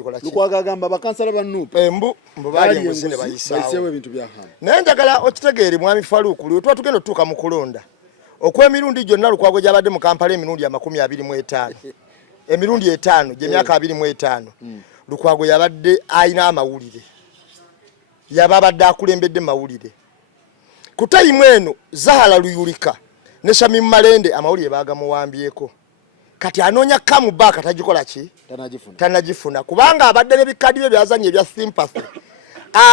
gikola ki Lukwago agamba bakansala bannupu embu bali enguzi ne bayisawo ebintu bya hamu naye njagala okitegeere mwami Faruku lwe tuba tugenda otuuka mu kulonda okw'emirundi gyonna Lukwago gy'abadde mu Kampala emirundi ya 25 emirundi 5 gy'emyaka 25 Lukwago yabadde ayina amawulire yababadde akulembedde mawulire ku tayimu eno Zahara Luyulika ne Shamim Malende amawulire baagamuwambyeko kati anoonya kamu baaka tagikola ki tanagifuna kubanga abadde n'ebikadi bye byazanye ebya sympathy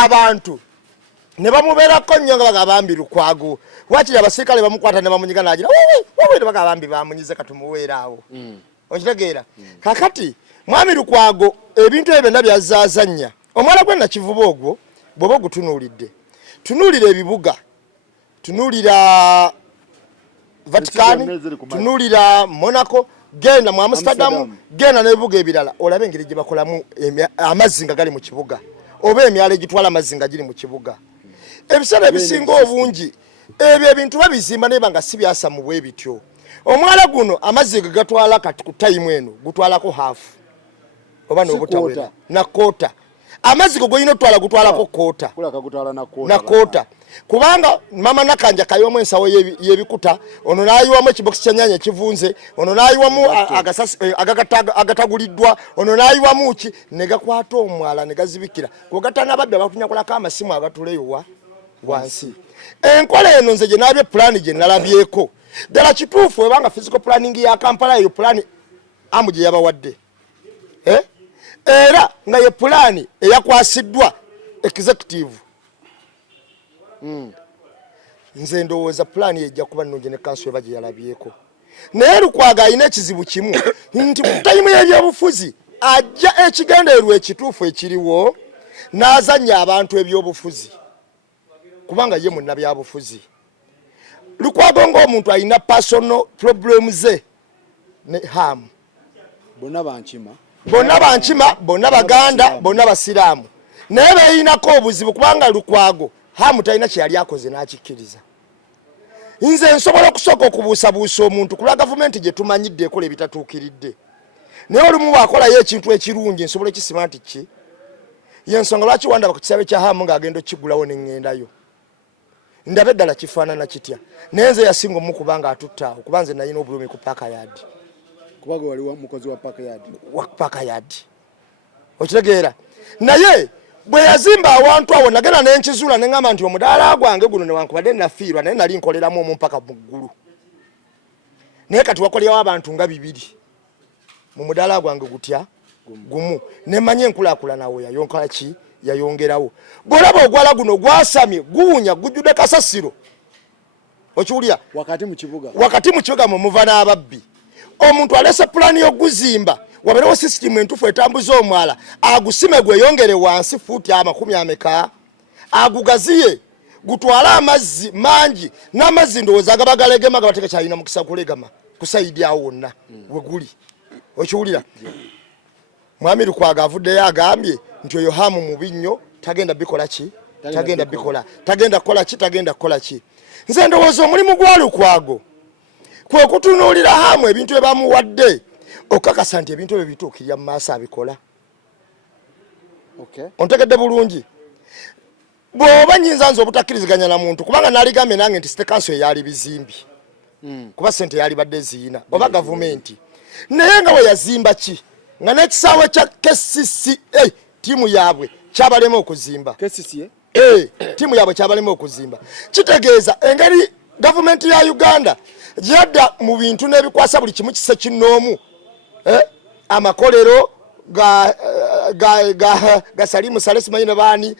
abantu ne bamubeerako nnyo nga bagabambi Lukwago wakiri abasirikale bamukwata ne bamunyiga n'agira wowe ne bagabambi bamunyize katumuweeraawo okitegeera kakati mwami Lukwago ebintu ebyo byonna byazaazanya omwala gwe Nakivuba ogwo bw'oba ogutunuulidde tunuulira ebibuga tunuulira Vatican tunuulira Monaco genda mu Amsterdam genda n'ebibuga ebirala olabe engeri gye bakolamu amazzi nga gali mu kibuga oba emyalo egitwala amazzi nga giri mu kibuga ebiseera ebisinga obungi ebyo ebintu babizimba naye banga si byasa mu bwe bityo omwala guno amazzi ge gatwala kati ku tayimu eno gutwalako haafu oba n'obutawera na koota amazzi go goyina otwala gutwalako koota na koota kubanga mama Nakanja kayomu ensawo yebikuta ono nayiwamu ekibokisi ky'ennyanya ekivunze ono nayiwamu agataguliddwa ono nayiwamu ki ne gakwata omwala ne gazibikira kugatana badde batunyakolako amasimu agatuleyowa wansi enkola eno nze gye nabye pulaani gye nalabyeko ddala kituufu ebanga physical planning ya Kampala eyo pulaani amu gye yabawadde era nga ye pulaani eyakwasiddwa executive nze ndowooza pulaani ejja kuba nnungi ne kanso eba gye yalabyeko naye Lukwago alina ekizibu kimu nti ku tayimu y'ebyobufuzi ajja ekigendeerwa ekituufu ekiriwo n'azannya abantu ebyobufuzi kubanga ye munnabyabufuzi Lukwago ng'omuntu alina personal problems ze ne hamu bonna bankima bonna baganda bonna basiraamu naye beeyinako obuzibu kubanga Lukwago hamu talina kye yali akoze n'akikkiriza nze nsobola okusooka okubuusabuusa omuntu kulwa gavumenti gye tumanyidde ekola ebitatuukiridde naye olumu bw'akolayo ekintu ekirungi nsobola ekisima nti ki yensonga lwaki wandaba ku kisabe kya hamu ng'agenda okigulawo ne ŋŋendayo ndabe ddala kifaanana kitya naye nze yasinga omukubanga atuttaawo kuba nze nalina obulumi ku paaka yaadi kubaga wali mukozi wa paaka yaadi okitegeera naye bwe yazimba awantu awo nagenda n'enkizuula ne ŋŋamba nti omudaala gwange guno newankubadde nafiirwa naye nali nkoleramu omu mpaka mu ggulu naye kati wakolerawo abantu nga 2 mu mudaala gwange gutya gumu nemanye enkulaakulanawo yayonkola ki yayongerawo bw'olaba ogwala guno gwasamye guwunya gujjudde kasasiro okiwulira wakati mu kibuga muva n'ababbi omuntu alese pulaani y'oguzimba wabeerewo sisitimu entuufu etambuza omwala agusime gweyongere wansi fuuti 10 agugaziye gutwala amazzi mangi n'amazzi ndowooza agaba galegema gabateeka kyalina mukisa kulegama kusayidi awo wonna weguli okiwulira mwami Lukwago avuddeyo agambye nti oyo hamu mubi nnyo tagenda bikola ki tagenda kukola ki nze ndowooza omulimu gwa Lukwago kwe kutunuulira hamu ebintu bye bamuwadde okakasa nti ebintu ebyo bituukirira mu maaso abikola ontegedde bulungi bw'oba nyinza nze obutakkiriziganya na muntu kubanga naligambye nange nti site kanso eyali bizimbi kuba sente yali badde ziina oba gavumenti naye nga we yazimba ki nga n'ekisaawe kya KCCA tiimu yaabwe kyabalema okuzimba tiimu yaabwe kyabalema okuzimba kitegeeza engeri gavumenti ya Uganda gyadda mu bintu n'ebikwasa buli kimu kise kinnoomu amakolero ga Salimu Salesi manyine baani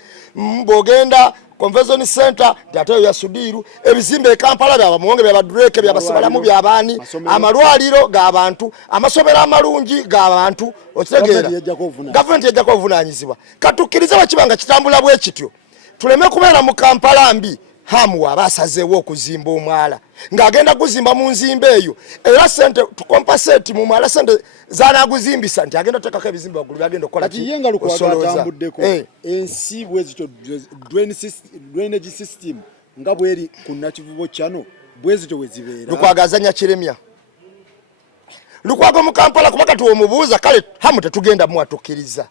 bogenda Convention Center tateyo ya Sudiru ebizimbe Kampala bya bamuwonge bya badureke bya basibalamu bya baani amalwaliro ga abantu amasomero amalungi ga abantu okitegeera government yajja kovunanyizibwa katukkiriza bakibanga kitambula bwe kityo tuleme kubeera mu Kampala mbi hamu wabasazeewo okuzimba omwala ng'agenda kuzimba mu nzimba eyo era sente tukompaseti mu mwala sente zanaguzimbisa nti agenda tekako ebizimba waggulu byagenda okukola kati yenga Lukwago atambuddeko ensi bwezityo drainage system nga bweri ku Nakivubo kyano bwezityo wezibeera Lukwago azanya kiremya Lukwago mu Kampala kuba kati omubuuza kale hamu tetugenda mu atukkiriza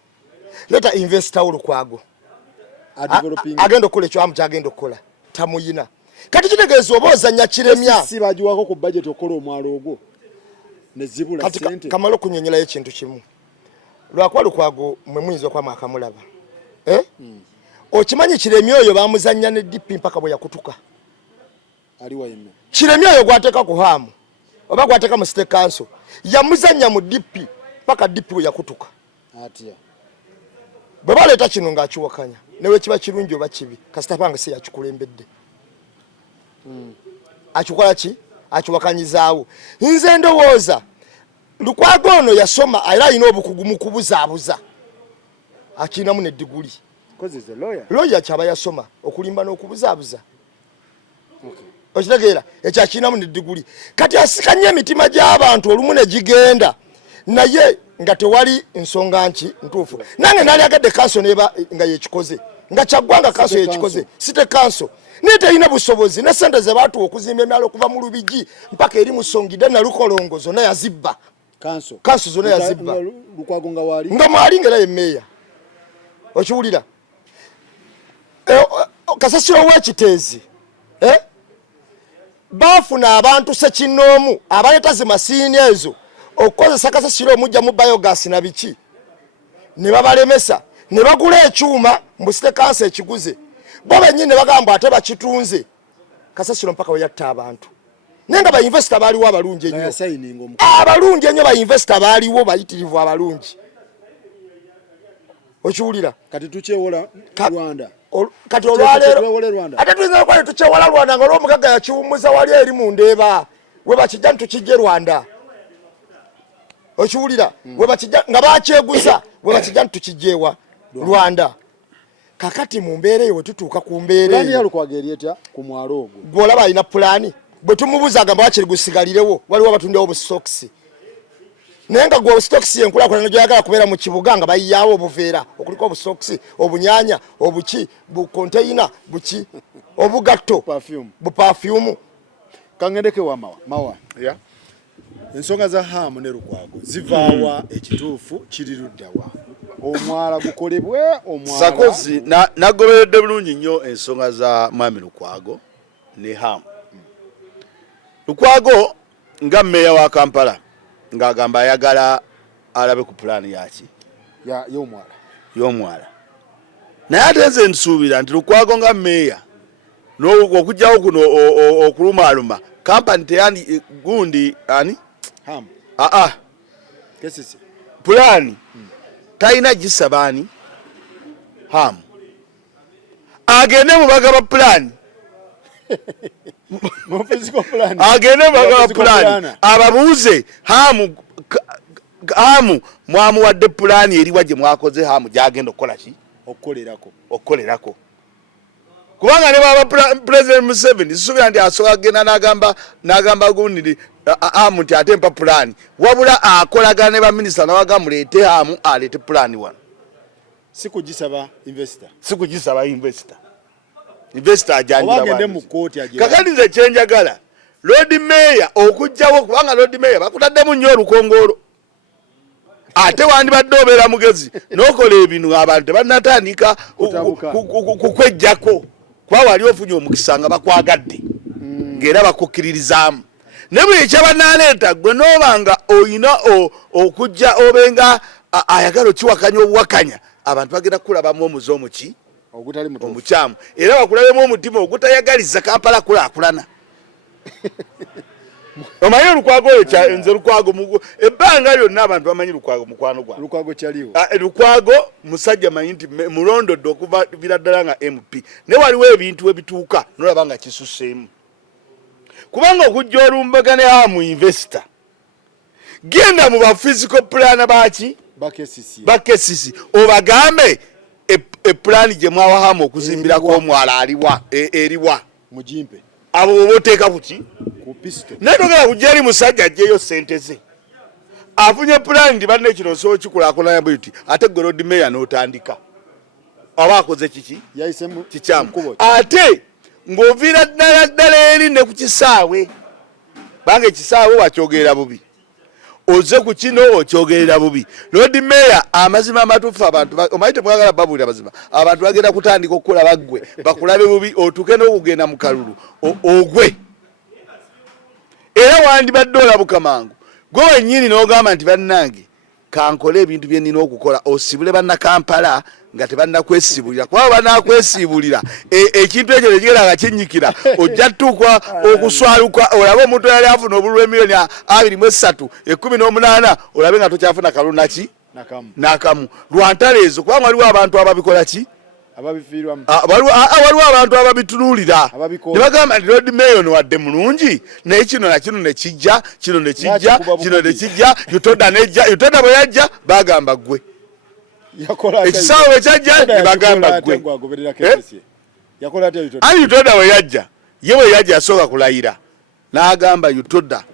leta investor Lukwago agenda okukola ekyo amujagenda okukola tamuyina kati kitegeeza oboza nya kiremya si bajiwako ku budget okola omwalo ogwo ne zibula sente kamalo kunyonyela ekintu kimu lwakwa Lukwago mwe muyinza kwa makamulaba okimanyi kiremya oyo bamuzanya ne DP mpaka bwe yakutuka ali wayime kiremya oyo gwateka ku hamu oba gwateka mu state council yamuzanya mu DP mpaka DP bwe yakutuka atia bwe baleeta kino ng'akiwakanya newe kiba kirungi oba kibi kasita pange si yakikulembedde akikola ki akiwakanyizaawo nze ndowooza Lukwago ono yasoma era alina obukugu mu kubuzaabuza akinamu ne diguli lawyer kyaba yasoma okulimba n'okubuzaabuza okitegeera ekyo akinamu ne diguli kati asikanye emitima gy'abantu olumu ne gigenda naye nga tewali nsonga nki ntuufu nange nali agadde kanso neba nga yekikoze nga kyaggwanga kanso yekikoze site kanso naye terina busobozi ne sente ze baatuwa okuzimba emyalo okuva mu Lubigi mpaka eri mu Songide na Lukolongo zonna yazibba kanso zonna yazibba Lukwago nga wali nga mwali ngera ye meya okiwulira Kasasiro w'ekiteezi bafuna abantu sekinoomu abaleeta zi masiini ezo okukozesa kasasiro omujja mu biogas na biki ne babalemesa ne bagula ekyuma mu state council ekiguze bo bennyini ne bagamba ate bakitunze kasasiro mpaka we yatta abantu nenga ba investor baaliwo abalungi ennyo abalungi ennyo ba investor baaliwo bayitirivu abalungi okiwulira kati tukyewola Rwanda kati olwaleero ate tuyinza okwali tukyewola Rwanda ng'olw'omugagga yakiwummuza wali eri mu Ndeeba we bakijja ntukijje Rwanda okiwulira we bakijja nga bakyeguza we bakijja ntukijjeewa Rwanda kakati mu mbeera eyo we tutuuka ku mbeera eyo Lukwago eryeta ku mwalo ogwo gw'olaba alina pulaani bwe tumubuuza agamba wakiri gusigalirewo waliwo batundewo obusitokisi naye nga gwe obusitokisi enkulaakulana gyoyagala kubeera mu kibuga nga bayiyaawo obuveera okuliko obusitokisi obunyaanya obuki bukonteyina buki obugatto bupafyumu kangendeke wa mawa ensonga za hamu ne Lukwago zivaawa ekituufu kiri luddawa omwala gukolebwe omwala Sakozi nagoberedde bulungi nnyo ensonga za mwami Lukwago ne hamu Lukwago nga mmeeya wa Kampala ng'agamba ayagala alabe ku pulaani yaki y'omwala naye ate nze nsuubira nti Lukwago nga mmeeya okugjawo kuno okulumaaluma kampani teyandi gundi ani pulaani talina gisabaani hamu agende mu bagaba pulaani agende mu bagaba pulaani ababuuze hamu mwamuwadde pulaani eriwa gye mwakoze hamu gyagenda okukola ki okukolerako kubanga ne baba President Museveni sisuubira nti asobola agenda n'agamba gundi hamu nti ate mpa pulaani wabula akolagana ne baminisita nawaga muleete hamu aleete pulaani wano sikugisaba investor ajanjira kakati nze kyenjagala Lord Mayor okujjawo kubanga Lord Mayor bakutaddemu nnyo olukongoolo ate wandibadde obeera mugezi n'okola ebintu abantu tebannatandika kukwejjako kuba wali ofunye omukisa nga bakwagadde ng'era bakukkiririzaamu ne buli ekyabanaleeta gwe noobanga oyina okujja obenga ayagala okiwakanya obuwakanya abantu bagenda kukulabamu omuze omuki omukyamu era bakulabemu omutima ogutayagaliza Kampala kulaakulana omanyi Lukwago oyo nze Lukwago ebbanga lyonna abantu bamanyi Lukwago mukwano gwa Lukwago musajja manyi nti mulondodde okuva vira ddala nga MP ne waliwo ebintu ebituuka nolaba nga kisuseemu kubanga okujja olumbagane hamu investor genda mu ba physical plan baki bakesisi obagambe epulaani gye mwawa hamu okuzimbirako omwala eriwa mujimpe abo boteeka kuki naye togera kujja eri musajja ajjeyo sente ze afunye pulaani nti banne kino osobola kikulaakulanya bwiti ate gwe Lord Mayor n'otandika aba akoze kiki kikyamu ate ng'oviira ddala eri ne ku kisaawe bange ekisaawe wakyogera bubi oze ku kino okyogerera bubi. Lord Mayor amazima amatuufu abantu omayite mwagala babuli amazima abantu bagenda kutandika okukola baggwe bakulabe bubi otuke n'okugenda mu kalulu ogwe era wandibadde olabuka mangu gwe wennyini n'ogamba nti bannange kankole ebintu bye nnina okukola osibule bannakampala nga tebannakwesibulira kuba bannakwesibulira ekintu ekyo nekigenda nga kinnyikira ojja tutukwa okuswaluka olabe omuntu yali afuna obululu emiliyoni 23 18 olabe nga tokyafuna kalulu nakamu lwantalo ezo kubanga waliwo abantu ababikola ki waliwo abantu ababitunuulira ne bagamba nti Lord Mayor ono wadde mulungi naye kino nakino nekijja kino nekijja yutoda bwe yajja bagamba ggwe ekisaawe bwe kyajja ne bagamba ggwe ani yutoda bwe yajja ye bwe yajja yasooka kulayira n'agamba yutoda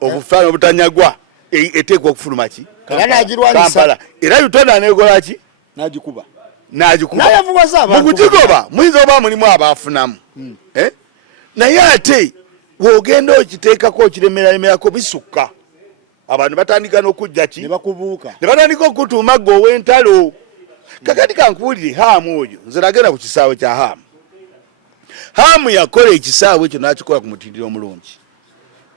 obufaana obutanyagwa eteekwa okufuluma ki Kampala era yutoda neekola ki n'agikuba mukukigoba muyinza oba mulimu abaafunamu naye ate wogenda okiteekako okiremerako bisukka abantu batandika n'okujja ki ne bakubuuka ne batandika okutuuma gwe ow'entalo kakati kankuwulire Haamu oyo nze nagenda ku kisaawe kya Haamu yakola ekisaawe ekyo n'akikola ku mutindiro omulungi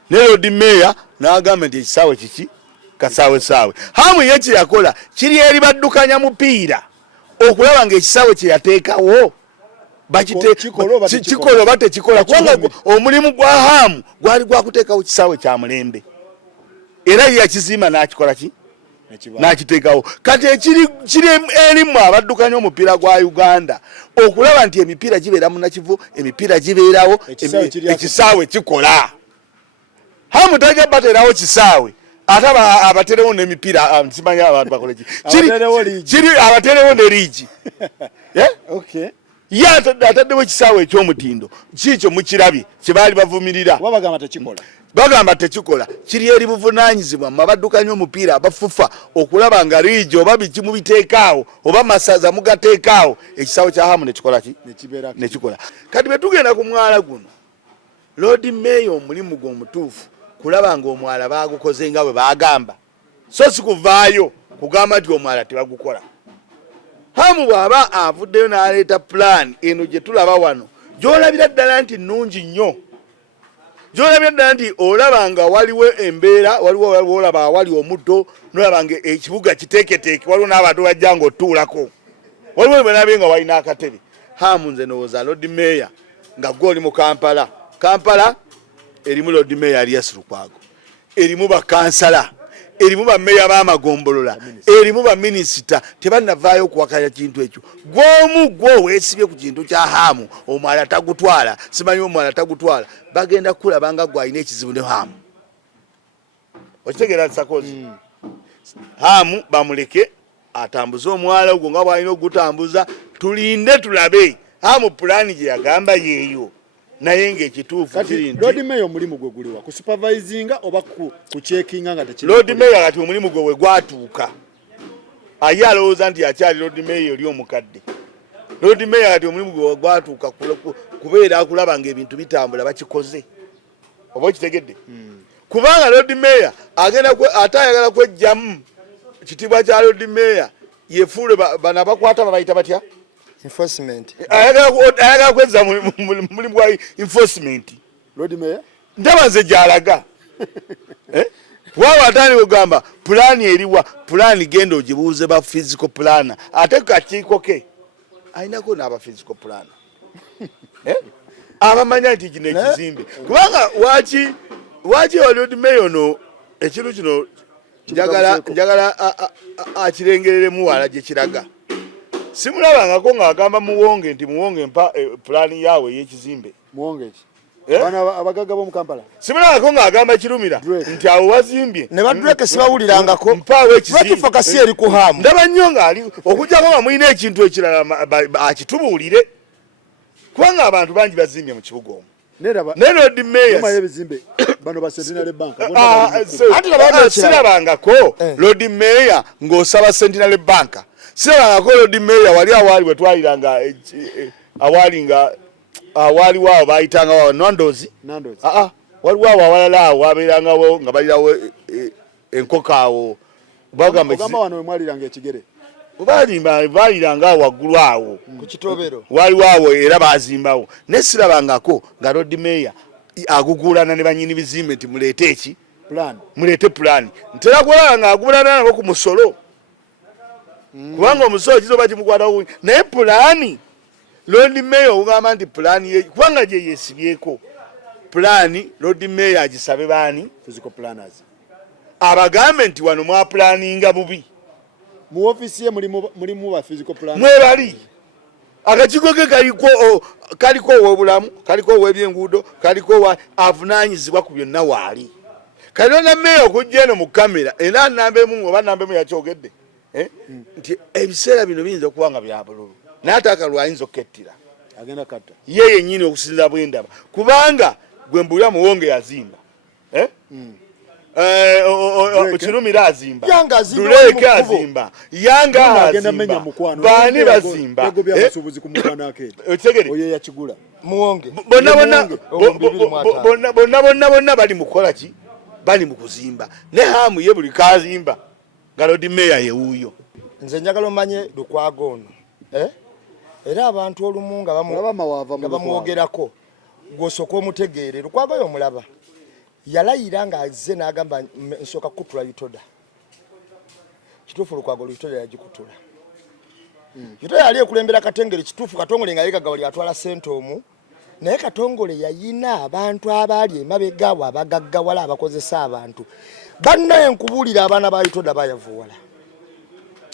ne Lord Mayor n'agamba nti ekisaawe kiki kasaawe Haamu ye kye yakola kiri eri baddukanya mupiira okulaba nga ekisaawe kye yateekawo kikola oba tekikola kubanga omulimu gwa Haamu gwali gwakuteekawo kisaawe kya mulembe era ye yakizimba n'akikola ki n'akiteekawo kati kiri erimu abaddukanya omupiira gwa Uganda okulaba nti emipiira gibeera munakivu emipiira gibeerawo ekisaawe kikola Haamu tajja bateerawo kisaawe ate abaterewo n'emipiira simanya abantu bakole ki kiri abaterewo ne liigi ye ataddewo ekisaawe eky'omutindo kiikyo mukirabye kyebaali bavumirira bagamba tekikola kiri eri buvunaanyizibwa mabaddukanya omupiira abafufa okulaba nga liigi oba biki mubiteekaawo oba masaza mugateekaawo ekisaawe kya Haamu nekikola ki nekikola kati bwe tugenda ku mwala guno Lord Mayor omulimu gwe omutuufu kulaba nga omwala bagukoze nga bwe bagamba so si kuvaayo kugamba nti omwala tebagukola. Haamu bw'aba avuddeyo n'aleeta plan eno gye tulaba wano gy'olabira ddala nti nnungi nnyo gy'olabira ddala nti olaba nga waliwo embeera waliwo olaba awali omuddo n'olaba nga ekibuga kiteeketeeke waliwo n'abantu bajja nga otuulako waliwo banabe nga walina akatebe. Haamu nze ndowooza Lord Mayor nga gwe oli mu Kampala erimu Lord Mayor Alias Lukwago erimu bakansala erimu bameya b'amagombolola erimu baminisita tebannavaayo okuwakanya kintu ekyo gwomu gwe weesibye ku kintu kya Haamu omwala tagutwala simanyi omwala tagutwala bagenda kulabanga gwalina ekizibu ne Haamu okitegeera Sakozi Haamu bamuleke atambuze omwala ogwo nga bwalina okugutambuza tulinde tulabe Haamu pulaani gye yagamba yeeyo naye ng'ekituufu kiri nti Lord Mayor omulimu gwe guliwa ku supervisinga oba ku checkinga nga tekiri Lord Mayor kati omulimu gwe we gwatuuka aye alowooza nti akyali Lord Mayor oli omukadde. Lord Mayor kati omulimu gwe gwatuuka kubeera akulaba ng'ebintu bitambula bakikoze oba okitegedde kubanga Lord Mayor ate ayagala kwejjamu ekitiibwa kya Lord Mayor yefuule bano abakwata babayita batya enforcement ayagala kweza mulimu gwa enforcement Lord Mayor ndaba nze gyalaga wawa atani kugamba pulaani eriwa pulaani genda ogibuuze ba physical planner ate kakiiko ke ayinako n'aba physical planner abamanya nti kino ekizimbe kubanga waki Lord Mayor no ekintu kino njagala akirengereremu wala gye kiraga simulabangako ng'agamba muwonge nti muwonge mpa pulaani yaawe y'ekizimbe muwonge ki bana abagaga b'omu Kampala simulabangako ng'agamba kirumira nti awo wazimbye ne badureke sibawulirangako mpaawo ekizimbe lwaki fokasi eri ku Haamu ndaba nnyo ng'ali okujjako nga mulina ekintu ekirala akitubuulire kubanga abantu bangi bazimbye mu kibuga omwo ne Lord Mayor ebizimbe bano ba Centenary Bank sirabangako Lord Mayor ng'osaba Centenary Bank sirabangako Lord Mayor wali awaali bwe twaliranga awali wao bayitanga wao Nandozi waliwo awo awalala awo wabeerangawo nga balirawo enkokaawo bagamba wano we mwaliranga ekigere baliranga waggulu awo ku kitobero waliwo awo era bazimbawo naye sirabangako nga Lord Mayor agugulana ne banyini bizimbe nti muleete plan ntera kulaba nga agulana nabo ku musolo kubanga omusolo kizoba kimukwatawo naye pulaani Lord Mayor ogamba nti pulaani ye kubanga gye yeesibyeko pulaani Lord Mayor agisabe baani physical planners abagambe nti wano mwapulaninga bubi mu office ye mulimu ba physical planners mwebali akakiiko ke kaliko ow'obulamu kaliko ow'ebyenguudo kaliko avunaanyizibwa ku byonna waali kali Lord Mayor okujja eno mu kamera era nambemu oba nambemu yakyogedde nti ebiseera bino biyinza okuba nga bya bululu naye ate akalwayinza okukettira agenda katta ye yennyini okusinza bwendaba kubanga gwe mbulira Muwonge yazimba Kirumira azimba Duleke azimba Yanga azimba baani bazimba oyo yakigula Muwonge bonna bali mukola ki bali mu kuzimba ne hamu ye buli kazimba nga Lord Mayor yewuuyo nze njagala omanye Lukwago ono era abantu olumu nga bamwogerako gw'osooka omutegeere Lukwago oyo omulaba yalayira nga azze n'agamba nsooka kutula Yutoda kituufu Lukwago Yutoda yagikutula Yutoda yali ekulembera Katengere kituufu Katongole nga yegagawali atwala Sentomu naye Katongole yayina abantu abaali emabegaawo abagaggawala abakozesa abantu bannaye nkubuulira abaana ba Yutoda bayavuwala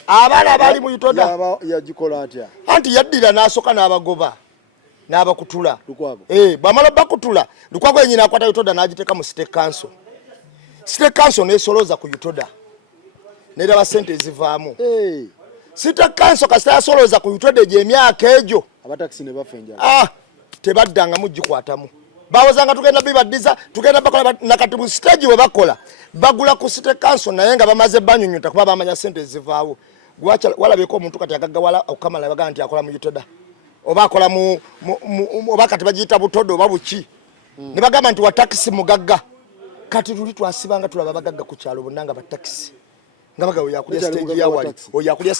abaana abaali mu Yutoda yagikola atya anti yaddira n'asooka n'abagoba n'abakutula Lukwago bamala bakutula Lukwago yenyina akwata Yutoda n'agiteeka mu State Council n'esolooza ku Yutoda n'eraba ssente ezivaamu State Council kasita yasolooza ku Yutoda egyo emyaka egyo abatakisi ne bafa enjala tebaddanga mugikwatamu bawozanga tugenda bibaddiza tugenda bakola nakati mu stage we bakola bagula ku State Council naye nga bamaze banyunyuta kuba bamanya ssente ezivaawo walabeko omuntu kati agaggawala okukamala baga nti akola mu Yutoda oba akola oba kati bagiyita butodo oba buki ne bagamba nti wa taxi mugagga kati tuli twasibanga tulaba bagagga ku kyalo bonna nga batakisi nga baga oyakulya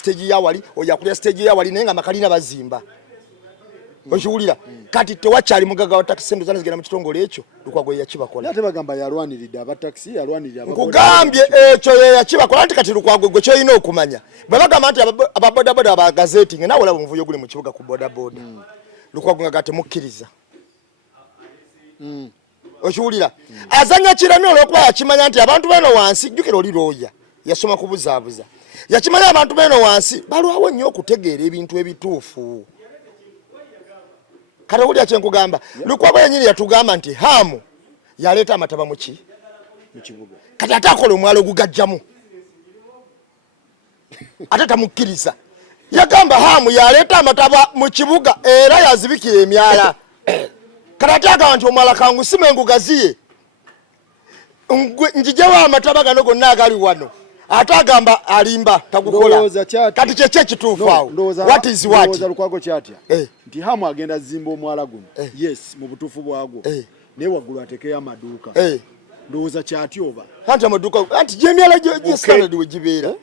stage yawali naye nga makalina bazimba okiwulira kati tewakyali mugagga wa taxi endo zana zigenda mu kitongole ekyo Lukwago yakibakola ate bagamba yalwaniridde abataxi yalwanirira nkugambye ekyo yakibakola nti kati Lukwago gwe kyolina okumanya bwe bagamba nti ababodaboda abagazetinga nawe olaba omuvuyo guli mu kibuga ku bodaboda Lukwago nga gatemukkiriza okiwulira azanya kirami olwokuba yakimanya nti abantu beno wansi jjukira oli looya yasoma kubuzaabuza yakimanya abantu beno wansi balwawo nnyo okutegeera ebintu ebituufu kati owulira kyenkugamba Lukwago yennyini yatugamba nti hamu yaleeta amataba mu kibuga kati ate akola omwalo ogugajjamu ate tamukkiriza yagamba hamu yaleeta amataba mu kibuga era yazibikira emyala kati ate agamba nti omwala kangusima engugaziye njijewo amataba gano gonna agali wano ate agamba alimba tagukola kati kyeki ekituufu awo what is what Lukwago kyatya nti hamu agenda zimba omwala guno yes mu butuufu bwagwo naye waggulu atekeyo amaduuka ndowooza kyatya oba anti amaduuka anti gyemyala gyesitandadi we gibeera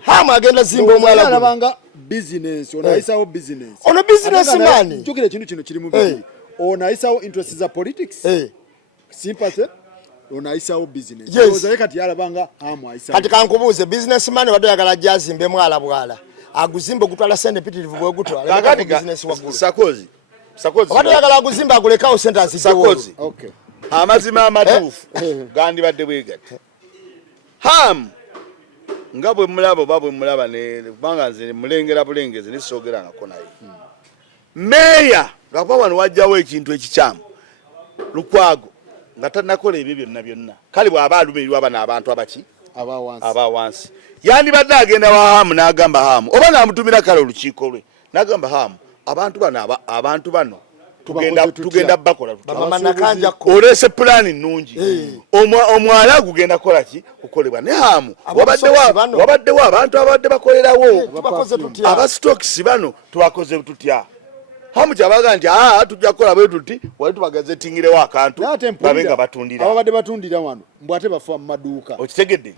hamu agenda zimba omwala guno alabanga bizinensi ono ayisawo bizinensi ono bizinensi maani njukira ekintu kino kiri mu bibiri ono ayisawo interest za politics sympathy ono ayisawo business ozaye kati yalabanga hamu ayisawo kati kankubuuze businessman wadde yagala ajja azimbe mwala bwala aguzimbe ogutwala sente mpitirivu bwe gutwala business waggulu Sakozi wadde yagala aguzimbe agulekawo sente azijjewo amazima amatuufu gandibadde bwegati hamu nga bwe mulaba oba bwe mulaba kubanga nze mulengera bulengezi nisoogerangako naye Mayor nga kuba wano wajjawo ekintu ekikyamu Lukwago nga tannakola ebyo byonna kale bw'aba alumirirwa abana abantu abaki abawansi yandibadde agenda wa hamu n'agamba hamu oba n'amutumira kale olukiiko lwe n'agamba hamu abantu bano tugenda bakola oleese pulaani nnungi omwala gugenda kola ki kukolebwa ne hamu wabaddewo abantu abadde bakolerawo abasitokisi bano twakoze tutya hamu kyabaga nti tujja kukola bwe tuti wali tubagazetingirewo akantu babenga batundira ababadde batundira wano mbwate bafa mu maduuka okitegedde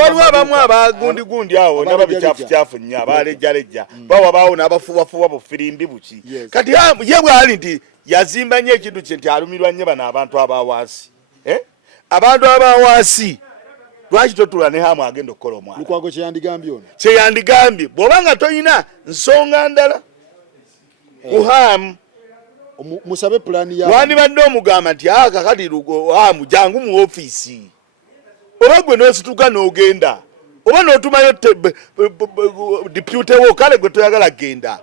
waliwo abamu abagundi awo naba bikyafukyafu nnyo abalejjalejja bawabaawo n'abafubafuba bufirimbi buki kati ye bwali nti yazimba nnyo ekintu kye nti alumirwa nnyo bano abantu abawansi abantu abawansi lwaki totula ne hamu agenda okukola omwana Lukwago kyeyandigambye bw'obanga toyina nsonga ndala kuhamu musabe plani ya wandibadde omugamba nti kakati hamu jangu mu ofiisi oba gwe n'osituka n'ogenda oba n'otumayo depute wo kale gwe toyagala genda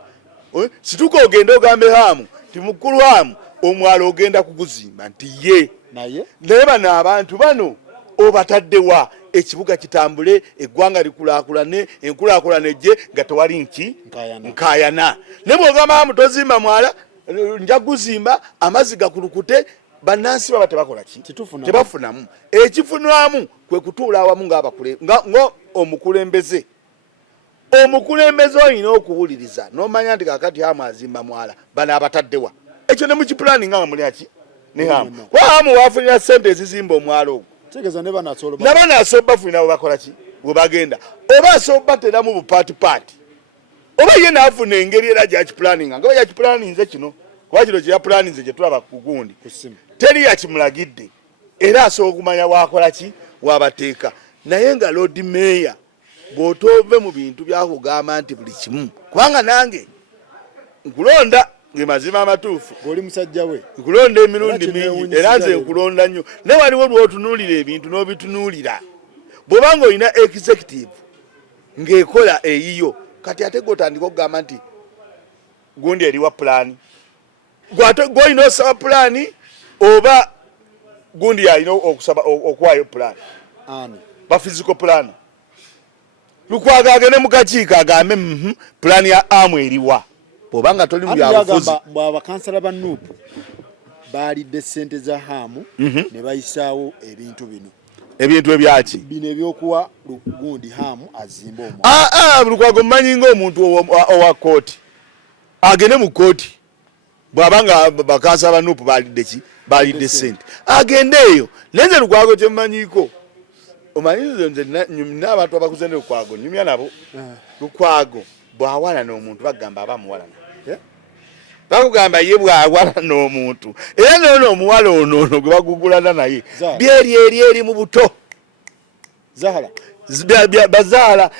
situka ogende ogambe hamu ti mukulu hamu omwalo ogenda kuguzimba nti ye naye bano abantu bano obataddewa ekibuga kitambule eggwanga likulaakulane enkulaakulane gye nga tewali nki nkayana ne bw'ogamba hamu tozimba mwala nja kuguzimba amazzi gakulukute bannansi baba tebakola ki tebafunamu ekifunwamu kwe kutuula awamu nga omukulembeze olina okuwuliriza n'omanya nti kakati hamu azimba mwala bano abataddewa ekyo ne mukipulani nga muli aki ne hamu kwa hamu wafunira ssente ezizimba omwalo ogwo nabanasoba bafunira webakola ki webagenda oba asoba teramu bupaatipaati oba ye naafuna engeri era gyakipulaninga nga yakipulaninze kino kuba kino kyeyapulaninze gyetulaba ku gundi teri yakimulagidde era asobola okumanya wakola ki wabateeka naye nga Lord Mayor bw'otove mu bintu byakugamba nti buli kimu kubanga nange nkulonda ngemazima amatuufu oli musajja we nkulonda emirundi mingi era nze nkulonda nnyo ne waliwo lw'otunuulira ebintu n'obitunuulira bw'obanga olina executive ng'ekola eyiyo kati ate gw'otandika okugamba nti gundi eriwa pulaani gw'olina osaba pulaani oba gundi yalina okusaba okuwaayo pulaani ba physical pulaani Lukwago agende mu kakiiko agambe pulaani ya amu eriwa bw'obanga toli mu byabufuzi abakansala ba Nuupu baalidde ssente za hamu ne bayisaawo ebintu ebyaki bino ebyokuwa gundi hamu azimba omwana Lukwago mmanyi ng'omuntu owa kooti agende mu kooti bw'abanga bakansala ba Nuupu baalidde ssente agende eyo nenze Lukwago kyemmanyiiko omanyize nze n'abantu abakuze ne Lukwago nyumya nabo Lukwago bw'awalana omuntu bagamba abamuwalana bakugamba ye bw'awalana omuntu era nono omuwala ono gwe bagugulana naye byeri eri mu buto bazaala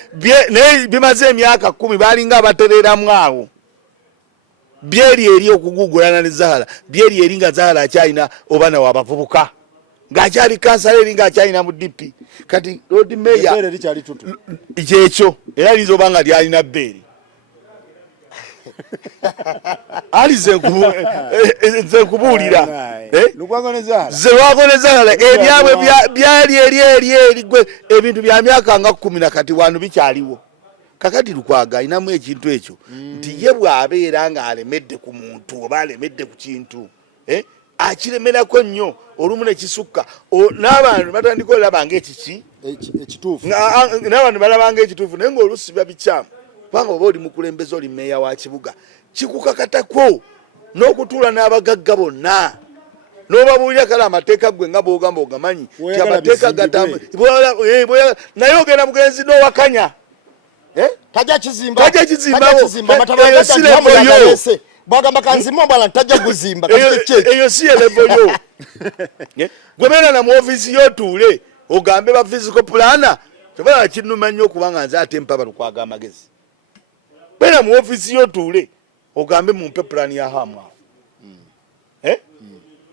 naye bimaze emyaka 10 balinga abatereramu awo byeri eri okugugulana ne Zahara byeri eri nga Zahara akyalina obana wabavubuka ng'akyali kansala eri ng'akyalina mu DP kati Lord Mayor kyekyo era liza oba nga lyalina bbeeri alize nkubuulira Lukwago ne Zahara ebyabwe byali eri gwe ebintu bya myaka nga 10 na kati wano bikyaliwo kakati Lukwago alinamu ekintu ekyo nti ye bw'abeera ng'alemedde ku muntu oba alemedde ku kintu akiremerako nnyo olumu ne kisukka n'abantu batandika olabanga ekituufu n'abantu balabanga ekituufu naye ng'oluusi biba bikyamu kubanga oba oli mukulembeze oli mmeeya wa kibuga kikukakatako n'okutuula n'abagagga bonna n'obabuulira kale amateeka gwe nga bw'ogamba ogamanyi ti amateeka naye ogenda mugenzi n'owakanya tajja kizimba bagamba kanzimba mbala ntajja kuzimba eyo si level yo gwe beera na mu office y'otuule ogambe ba physical planner tebala kinuma nnyo kubanga nze ate mpa Lukwago amagezi beera mu office y'otuule ogambe mumpe plan ya hamu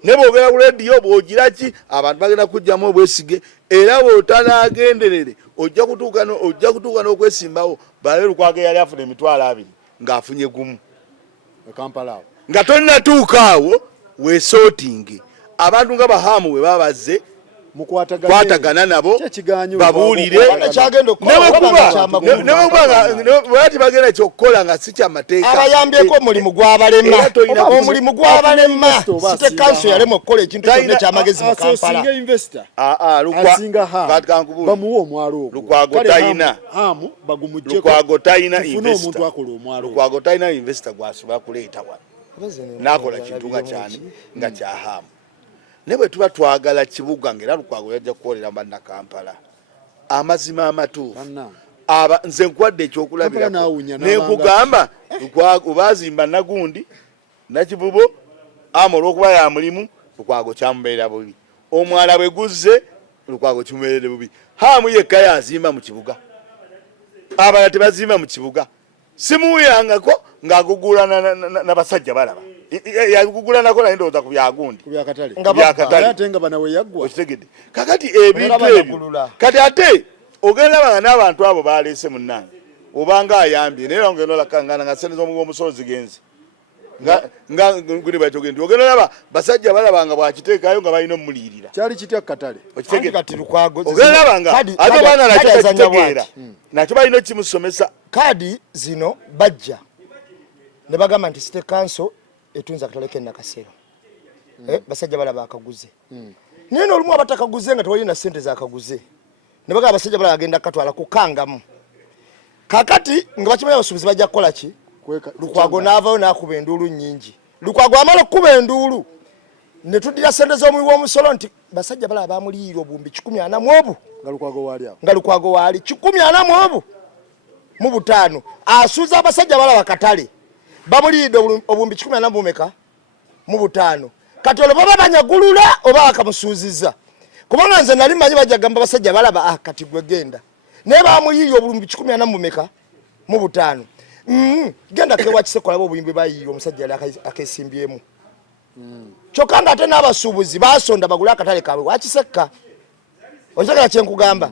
ne bwogera ku radio bw'ogira ki abantu bagenda kujjamu obwesige era bw'otanagenderere ojja kutuuka n'okwesimbawo balabe Lukwago yali afuna emitwalo 2 ng'afunye gumu Kampala nga tonnatuuka awo weesootinge abantu nga bahamu we babazze kwatagana nabo babuulire bwati bagenda ekyokukola nga si kyamateeka abayambyeko omulimu gw'abalema omulimu gw'abalema site kanso yalema okukola ekintu kyonna ekyamagezi mu Kampala bamuwa omwalo ogwo Lukwago talina investor gwasobola kuleeta wano nakola kintu nga kyani nga kya haamu ne bwe tuba twagala kibuga ng'era Lukwago yajja kukolera banna Kampala amazima amatuufu nze nkwadde ekyokulabira nekugamba Lukwago bazimba Nagundi Nakivubo olw'okuba ya mulimu Lukwago kyamubeera bubi omwala bwe guzze Lukwago kimubeerere bubi haamu yekka yazimba mu kibuga abala tebazimba mu kibuga simuyangako ng'agugula n'abasajja balaba yagugula nako naye ndowooza ku byagundi ate nga banawe yaggwa okitegedde kakati ebintu ebyo kati ate ogenda banga n'abantu abo baleese munnange obanga ayambye naye ngeno lakangana nga sente z'omusolo zigenze nga nguli bakyogenda ogenda laba basajja balabanga bwakiteekayo nga balina omuliyirira kyali kitya katale kati Lukwago ogenda labanga ate baana nakyo bakitegeera nakyo balina kimusomesa kadi zino bajja ne bagamba nti site kanso etunza akatale ke Nakasero basajja balaba akaguze nino olumu abatakaguze nga tewali na sente za akaguze ne bagamba basajja balaba agenda katwala kukangamu kakati nga bakimanya abasuubuzi bajja kukola ki Lukwago n'avaayo n'akuba enduulu nnyingi Lukwago amala okuba enduulu ne tuddira sente z'omuwi w'omusolo nti basajja balaba bamuliira obuwumbi 140 obu nga Lukwago waali 140 obu mu butaano asuuza abasajja balaba katale bamuliidde obuwumbi 140 bumeka mu butaano kati olwo baba banyagulula oba bakamusuuziza kubanga nze nali manyi bajja gamba basajja balaba kati gwe genda naye bamuliira obuwumbi 140 bumeka mu butaano genda kewa kisekola obuyimbi bayiyo omusajja yali akesimbyemu kyokka nga ate n'abasuubuzi basonda bagula akatale kaabwe wakisekka okitegera kye nkugamba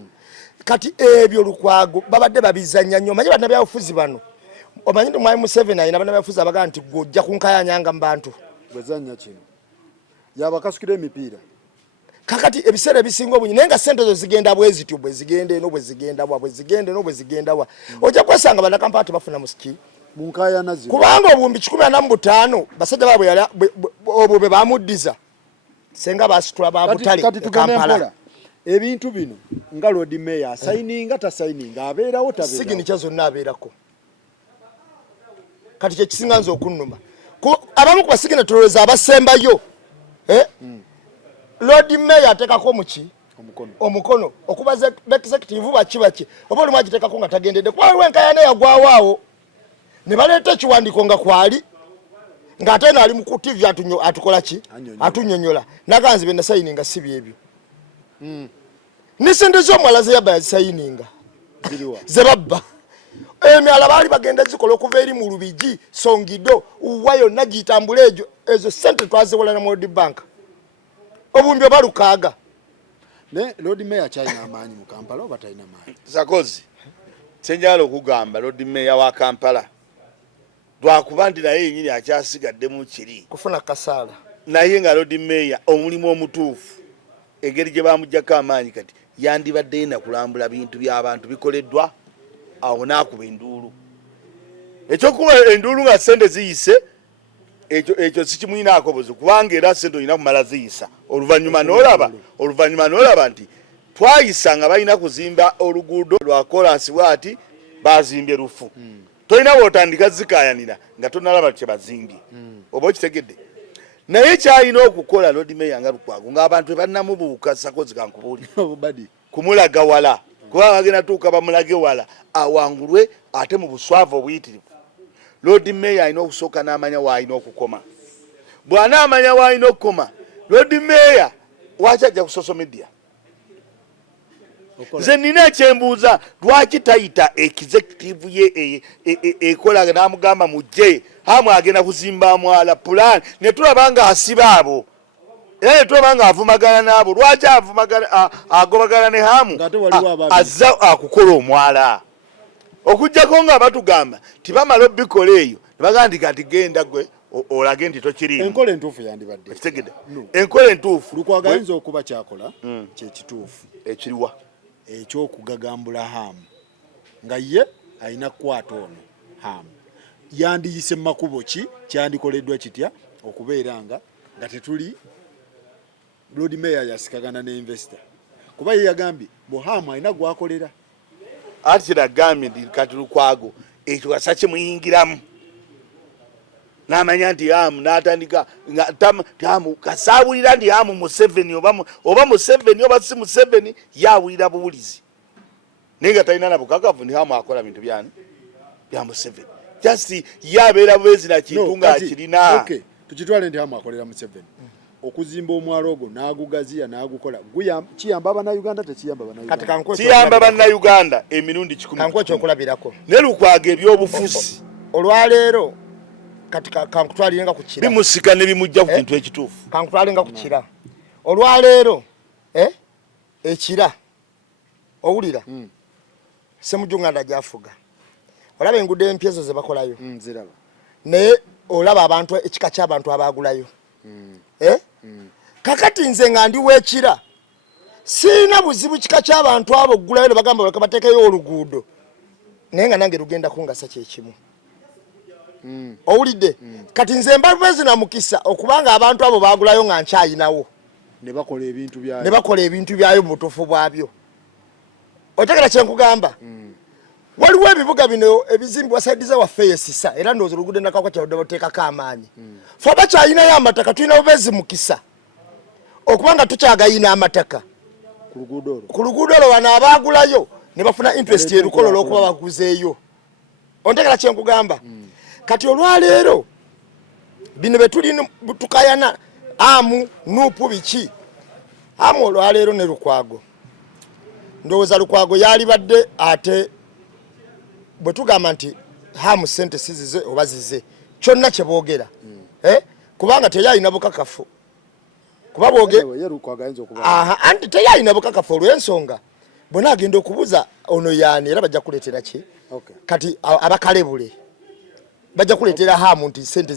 kati ebyo Lukwago babadde babizanya nnyo manyi bannabyabufuzi bano omanyi nti mwami Museveni ayina bannabyabufuzi abagaa nti gojja kunkayanyanga mu bantu bwezanya kino yabakasukira emipiira kakati ebiseera ebisinga obungi naye nga sente zo zigenda bwezityo bwe zigenda eno bwe zigenda wa ojja kwesanga bannakampala tebafuna musiki munkayana zino kubanga obuwumbi 145 basajja baabwe yali obwo be bamuddiza senga basitula babutale Kampala ebintu bino nga Lord Mayor asayininga tasayininga abeerawo tabeera siginicha zonna abeerako kati kye kisinga nze okunnuma abamu ku basigina tulowooza abasembayo Lord Mayor ateekako muki omukono okuba executive baki oba olumu agiteekako nga tagendedde kuba waliwo enkayana yagwawaawo ne baleeta ekiwandiiko nga kwali ng'ate naali mu ku TV atukola ki atunyonyola naganzi bena sayininga si byebyo nisente z'omwala ze yabba yazisayininga ze babba emyala baali bagenda zikola okuva eri mu Lubigi Songido uwa yonna gitambula ezo sente twaziwola na World Bank obuwumbi oba lukaaga ne Lord Mayor china amaanyi mu Kampala oba talina maanyi Sakozi kyenjala okugamba Lord Mayor wa Kampala lwakuba nti naye yennyini akyasigadde mu kiri kufuna kasaala naye nga Lord Mayor omulimu omutuufu engeri gye bamuggyako amaanyi kati yandibadde yina kulambula bintu by'abantu bikoleddwa awo naakuba enduulu ekyokuba enduulu nga sente ziyise ekyo sikimuyinaako buzi kubanga era sente olina kumala ziyisa oluvannyuma n'olaba nti twayisa nga balina kuzimba oluguudo lwa kolansi bwati bazimbye lufu tolina bw'otandika zikayanira nga tonalaba kye bazimbye oba okitegedde naye kyalina okukola Lord Mayor nga Lukwago ng'abantu bebanamubuuka Sakozi kankubuulira kumulaga wala kubanga bagenda tuuka bamulage wala awangulwe ate mu buswavu obuyitirivu Lord Mayor alina okusooka n'amanya w'alina okukoma bw'anaamanya w'alina okukoma Lord Mayor waki ajja ku social media nze nina ekyembuuza lwaki tayita executive ye ekolaga n'amugamba mujje hamu agenda kuzimba mwala plan ne tulaba nga asiba abo era ne tulaba nga avumagana n'abo lwaki agobagana ne hamu azza akukola omwala okujjako nga batugamba tibamala obikola eyo nebagamba nti kati genda gwe olage nti tokirimu enkola entuufu yandibadde kitegedde enkola entuufu Lukwago ayinza okuba kyakola kyekituufu ekiriwa ekyokugagambula Hamu nga ye alina kukwata ono Hamu yandiyise mu makubo ki kyandikoleddwa kitya okubeera nga tetuli Lord Mayor yasikagana ne investor kuba ye yagambye Hamu alina gwakolera ati kiragambye nti kati Lukwago ekyo kasa kimuyingiramu n'amanya nti Hamu n'atandika Hamu kasaabulira nti Hamu Museveni oba Museveni oba si Museveni yaawulira buwulizi naye nga talina na bukakavu nti Hamu akola bintu byani bya Museveni just yabeera bwezi na kintu nga akirina tukitwale nti Hamu akolera Museveni okuzimba omwalo ogwo n'agugaziya n'agukola kiyamba Bannayuganda tekiyamba Bannayuganda kiyamba Bannayuganda emirundi 10 kankuwa ekyokulabirako ne Lukwago ebyobufuzi olwaleero kati kankutwalirenga ku kira bimusika ne bimujja ku kintu ekituufu kankutwalenga ku kira olwaleero ekira owulira Ssemujjunganda gyafuga olaba enguudo empya ezo ze bakolayo nziraba naye olaba abantu ekika ky'abantu abaagulayo kakati nze nga ndi weekira siina buzibu kika ky'abantu abo oggulayo ne bagamba baleka bateekeyo oluguudo naye nga nange lugenda kungasa kyekimu owulidde kati nze mbalubezi na mukisa okubanga abantu abo baagulayo nga nkyayinawo ne bakola ebintu byayo mu butuufu bwabyo otegera kyenkugamba waliwo ebibuga bino ebizimbibwa saidiza waffe yesisa era ndowooza oluguudo nakakwa kyaludde bateekako amaanyi fe bakyayinayo amataka tulina bubezi mukisa okubanga tukyagayina amataka ku luguudo olwo wano abaagulayo ne bafuna interest erukolo olw'okuba baguzeeyo ontegera kyenkugamba kati olwaleero bino betuli tukayana Hamu Nuupu biki Hamu olwaleero ne Lukwago ndowooza Lukwago yalibadde ate bwe tugamba nti Hamu sente sizize oba zize kyonna kye boogera kubanga teyalina bukakafu kuba anti teyalina bukakafu olw'ensonga bonna agenda okubuza ono yaani era bajja kuleetera ki kati abakalebule bajja kuleetera Hamu nti sente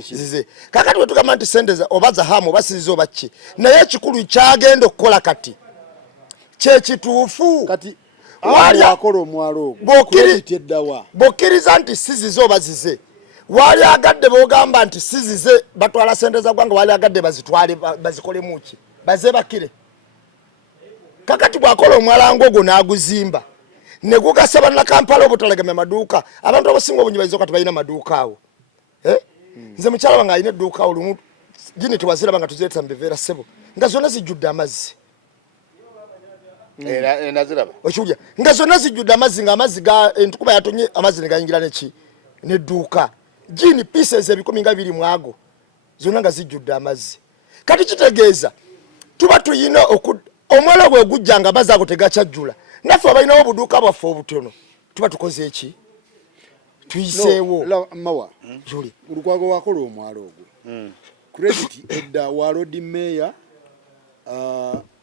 zize kakati bwe tugamba nti sente oba za Hamu oba sizize oba ki naye ekikulu kyagenda okukola kati kyekituufu kati akola omwalo bokkiriza nti sizize oba zize wali agadde bogamba nti sizize batwala sente za gwanga wali agadde bazitwale bazikolemu ki bazebakire kakati bwakola omwalango ogwo n'aguzimba ne gugasa bannakampala obutalagamya maduuka abantu abasinga obungi bayiza kati balina maduuka awo nze mukyala wange alina edduuka olumu gini tiwaziraba nga tuzireeta mu biveera ssebo nga zonna zijjudde amazzi okiwulya nga zonna zijjudde amazzi nga amazzi entukuba yatonye amazzi ne gayingira neki nedduuka gini pieces 12 mu ago zonna nga zijjudde amazzi kati kitegeeza tuba tuyina omwala gwe gujja nga amazzi ago tegakyajjula naffe abalinawo obuduuka bwaffe obutono tuba tukoze eki tuyiseewo mawa juli Lukwago wakola omwalo ogwo credit edda wa Lord Mayor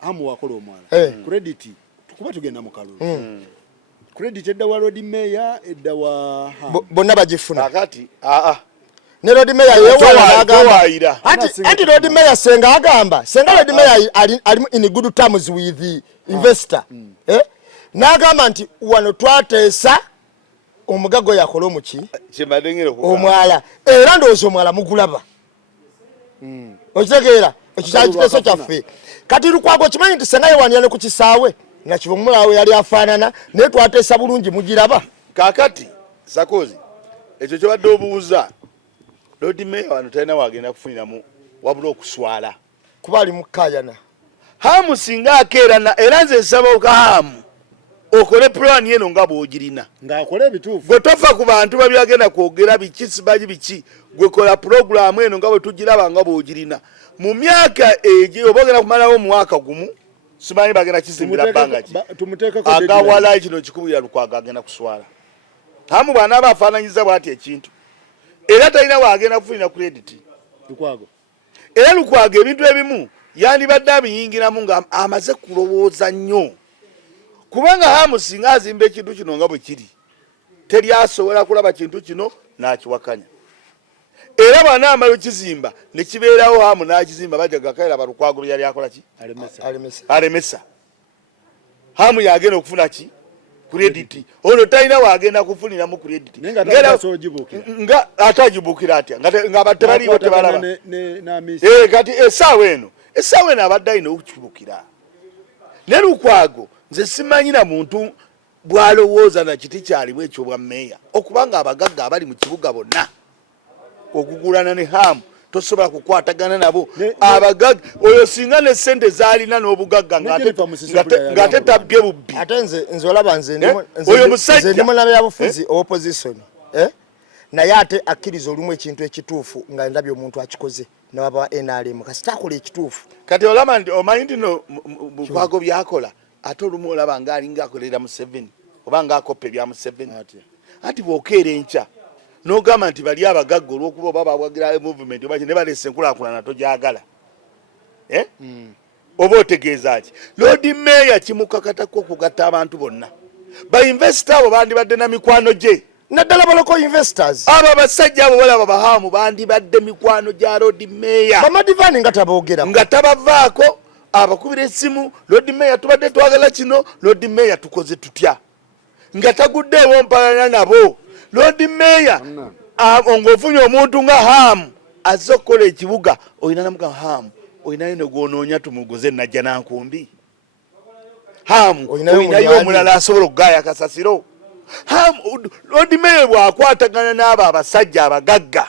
Hamu wakola omwalo credit kuba tugenda mu kalulu credit edda wa Lord Mayor edda wa Hamu bonna bagifuna kakati ne Lord Mayor yewaira anti Lord Mayor senga Lord Mayor ali in good terms with the investor n'agamba nti wano twateesa omugago yakola omuki omwala era ndowooza omwala mugulaba okitegeera ekyo kyali kiteeso kyaffe kati Lukwago kimanyi nti senga yewanira ne ku kisaawe nakiva omulaawe yali afaanana naye twateesa bulungi mugiraba kakati sakozi ekyo kyobadde obuuza Lord Mayor wano talina wagenda kufuniramu wabula okuswala kuba ali mukayana Hamu singa akeerana era nze nsaba oka Hamu okole plan yeno nga bw'ogirina ng'akola ebituufu gwe tofa ku bantu babyagenda kwogera biki sibaji biki gwe kola program eno nga bwe tugiraba nga bw'ogirina mu myaka egyo oba ogenda kumalawo omwaka gumu simanyi bagenda kizimbira bbanga ki agawala kino kikubulira Lukwago agenda kuswala Hamu bw'anaaba afaananyiza bw'ati ekintu era talina waagenda kufunira credit Lukwago era Lukwago ebintu ebimu yandibadde abiyingiramu nga amaze kulowooza nnyo kubanga Hamu singa azimba ekintu kino nga bwe kiri teri asobola kulaba kintu kino n'akiwakanya era bana amalo kizimba ne kibeerawo hamu n'akizimba bajaga kaira Lukwago yali akola ki alemesa hamu yagenda okufuna ki credit ono talina wagenda kufunira mu credit nga atajibukira atya nga batebaliwo tebalaba kati essaawa eno abadde alina okukibukira ne Lukwago nze simanyira muntu bwalowooza na kiti kyalimu ekyo bwa meeya okubanga abagagga abali mu kibuga bonna okugulana ne hamu tosobola kukwatagana nabo abagagga oyo singa ne sente zaalina n'obugagga ng'ate tabbye bubbi ate nze olaba oyo musajja ndi mulabe yabufuzi opposition naye ate akkiriza olumu ekintu ekituufu nga ndabye omuntu akikoze nababa NRM kasita akola ekituufu kati olaba nti omanyi nti no Lukwago byakola ate olumu olaba ng'alinga akolera Museveni oba ng'akoppe bya Museveni ati bw'okeera enkya n'ogamba nti bali abagagga olw'okuba oba bawagira movement oba ne baleese enkulaakulana togyagala oba otegeeza ki Lord Mayor kimukakatako okugatta abantu bonna bainvesita abo bandibadde na mikwano gye naddala baloko investors abo abasajja abo balaba bahamu bandibadde mikwano gya Lord Mayor bamadivani nga taboogera nga tabavaako abakubira essimu Lord Mayor tubadde twagala kino Lord Mayor tukoze tutya nga taguddeewo mpalana nabo Lord Mayor ng'ofunye omuntu nga hamu azze okukola ekibuga olina namuga hamu olinayo ne gwonoonya tumuguze najja nankumbi hamu olinayo omulala asobola okugaaya akasasiro hamu Lord Mayor bw'akwatagana n'abo abasajja abagagga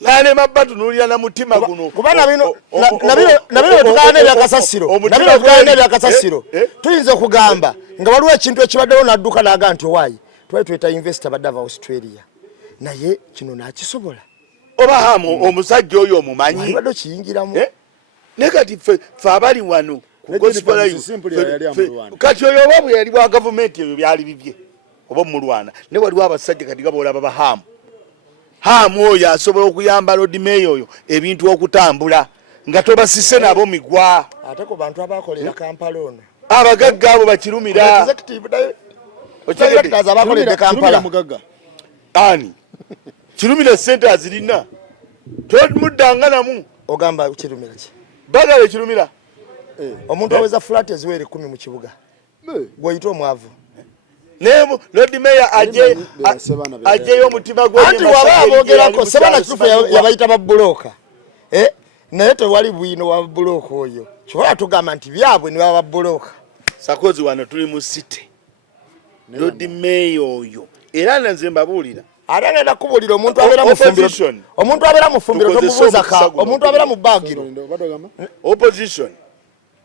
nalema batunuulira na mutima guno kuba nabino tukana ebyakasasiro tuyinza okugamba nga waliwo ekintu ekibaddewo n'adduka n'aga nti owaayi twali tweta investor badde ava Australia naye kino n'akisobola oba hamu omusajja oyo omumanyi badde okiyingiramu ne kati ffe abali wano kati oyo oba bwe yali bwa gavumenti ebyo byali bibye oba omulwana ne waliwo abasajja kati gaboolaba bahamu hamu oyo asobola okuyamba Lord Mayor oyo ebintu okutambula nga tobasise nabo migwa ate ku bantu abakolera Kampala ono abagagga abo bakirumira abakolera Kampala ani kirumira sente azirina tomuddanga namu ogamba kirumira ki bagala kirumira omuntu aweza flat eziwere 10 mu kibuga gweyita omwavu Nemo Lord Mayor ajeyo omutima gwe anti waba abogerako sebana kitufu yabayita babuloka naye tewali bwino wa buloka oyo kibola tugamba nti byabwe ne baba buloka sakozi wano tuli mu city Lord Mayor oyo era nanze mbabuulira aragenda kubulira omuntu abera mu fumbiro tomubuuza ka omuntu abera mu bagiro opposition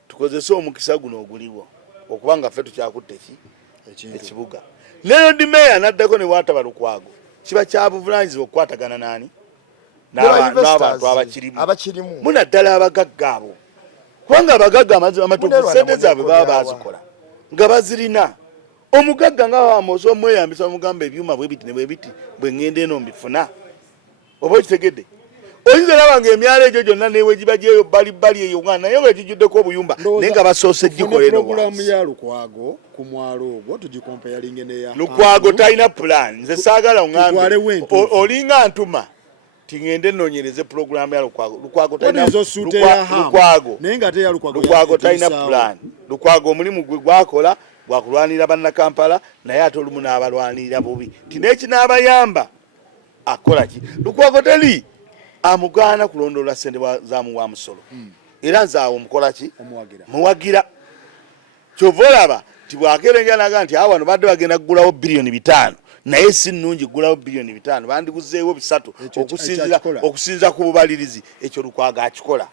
tukozese omukisa guno oguliwo okubanga ffe tukyakutte ekibuga Lord Mayor naddako ne wataba Lukwago kiba kyabuvunanyizibwa okukwatagana nani n'abantu abakirimu munaddala abagagga abo kubanga abagagga amatuufu sente zaabwe baba bazikola nga bazirina omugagga nga wamozo omweyambisa omugamba ebyuma bwe biti ne bwe biti bwe ngende eno mbifuna oba okitegedde oyinza olaba nga emyalo egyo gyonna newe giba gyeyo bali eyo nga naye nga gijuddeko obuyumba naye nga basoose gikolera pulogulaamu ya Lukwago ku mwalo ogwo tugikompeyalinge neya Lukwago talina plan nze saagala oŋŋambe olinga ntuma tingende nonyereze pulogulaamu ya Lukwago talina plan Lukwago omulimu gwe gwakola gwakulwanira bannakampala naye ate olumu n'abalwanirira bubi tinekinabayamba akola ki Lukwago teli amugaana kulondoola ssente zamuwa musolo era nzaawe omukola ki muwagira kyova olaba ti bwakerengera naga nti awano badde bagenda kugulawo bilioni 5 naye si nnungi kugulawo bilioni 5 bandiguzeewo 3 okusinza ku bubalirizi ekyo Lukwago akikola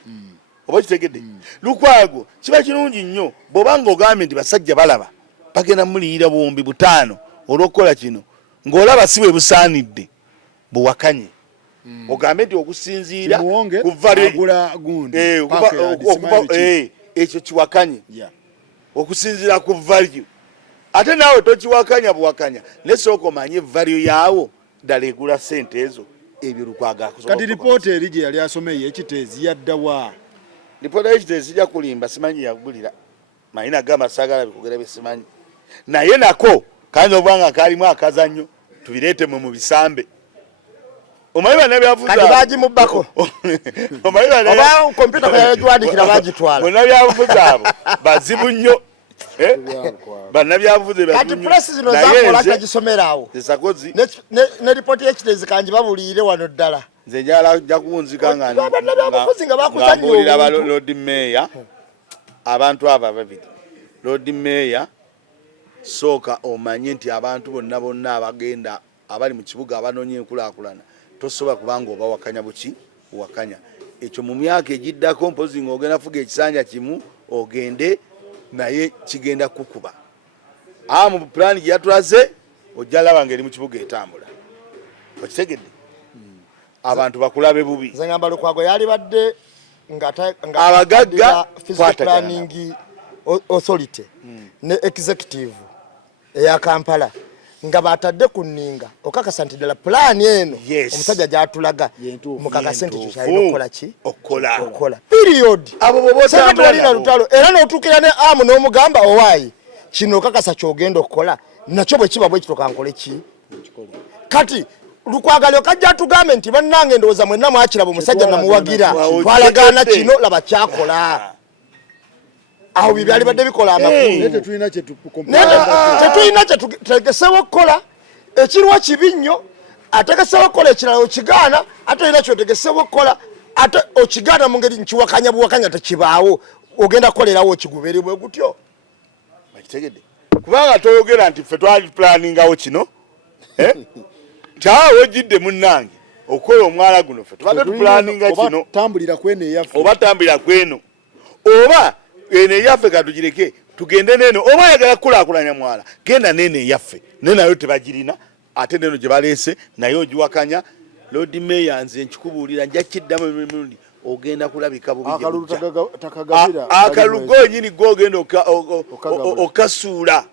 oba kitegedde Lukwago kiba kirungi nnyo bw'obanga ogambye nti basajja balaba bagenda muliyira buwumbi 5 olw'okukola kino ng'olaba si bwe busaanidde buwakanye ogambe nti okusinziira ekyo kiwakanye okusinziira ku value ate naawe tokiwakanya buwakanya nesooka omanye value yaawo ddala egula sente ezo ebyo Lukwago kati lipoota eri gye yali asomeye ekiteezi yaddawa lipoota y'ekiteezi sijja kulimba simanyi yagulira mayina gamba saagala bikugera besimanyi naye nako kayinza okubanga kaalimu akazannyo tubireete mu bisambe omanyi bannabyabufuzi kati bagimubbako omanyi oba kompyuta kwe yagiwandikira bagitwala bannabyabufuzi abo bazibu nnyo bannabyabufuzi kati press zino zakola tagisomerawo Sakozi ne ripoti y'ekitezi kanji babuliire wano ddala nze njala kuwunzika nga bannabyabufuzi nga bakuzannya aba Lord Mayor abantu aba babiri Lord Mayor sooka omanye nti abantu bonna abagenda abali mu kibuga abanoonya enkulaakulana tosobola kubanga oba wakanya buki wakanya ekyo mu myaka egiddako mpozi ng'ogenda fuga ekisanja kimu ogende naye kigenda kukuba mu pulaani gye yatulaze ojja laba ng'eri mu kibuga etambula okitegedde abantu bakulabe bubi nze ngamba Lukwago yali badde abagagga physical planning authority ne executive eya Kampala nga batadde ku nninga okakasa nti ddala pulaani eno omusajja gy'atulaga mukakase nti kyalina okukola ki okola period abo bobotambulina lutalo era n'otuukira ne amu n'omugamba owaayi kino okakasa kyogenda okukola nakyo bwe kiba bwe kitoka nkole ki kati Lukwagalyo kajja tugambe nti bannange ndowooza mwenna mwakiraba omusajja namuwagira twalagaana kino laba kyakola aho bibyali badde bikola amakulu tetulina kyetutegesewo okukola ekiriwo kibi nnyo ategesewo okukola ekirala okigaana ate olina kyotegesewo okukola ate okigaana mu ngeri nkiwakanya buwakanya tekibaawo ogenda kukolerawo okiguberi bwe gutyo bakitegedde kubanga toyogera nti ffe twali planingawo kino kyawe ojjidde munnange okukola omwala guno ffe tubadde tupulaninga kino oba tambulira kweno oba eno eyaffe katugireke tugende neno oba yagala kukulaakulanya mwala genda neno eyaffe nenayo tebagirina ate neno gye baleese naye ogiwakanya Lord Mayor nze nkikubuulira nja kiddamu emirundi ogenda kulabika bubi akalulu gonyini gogenda okasuula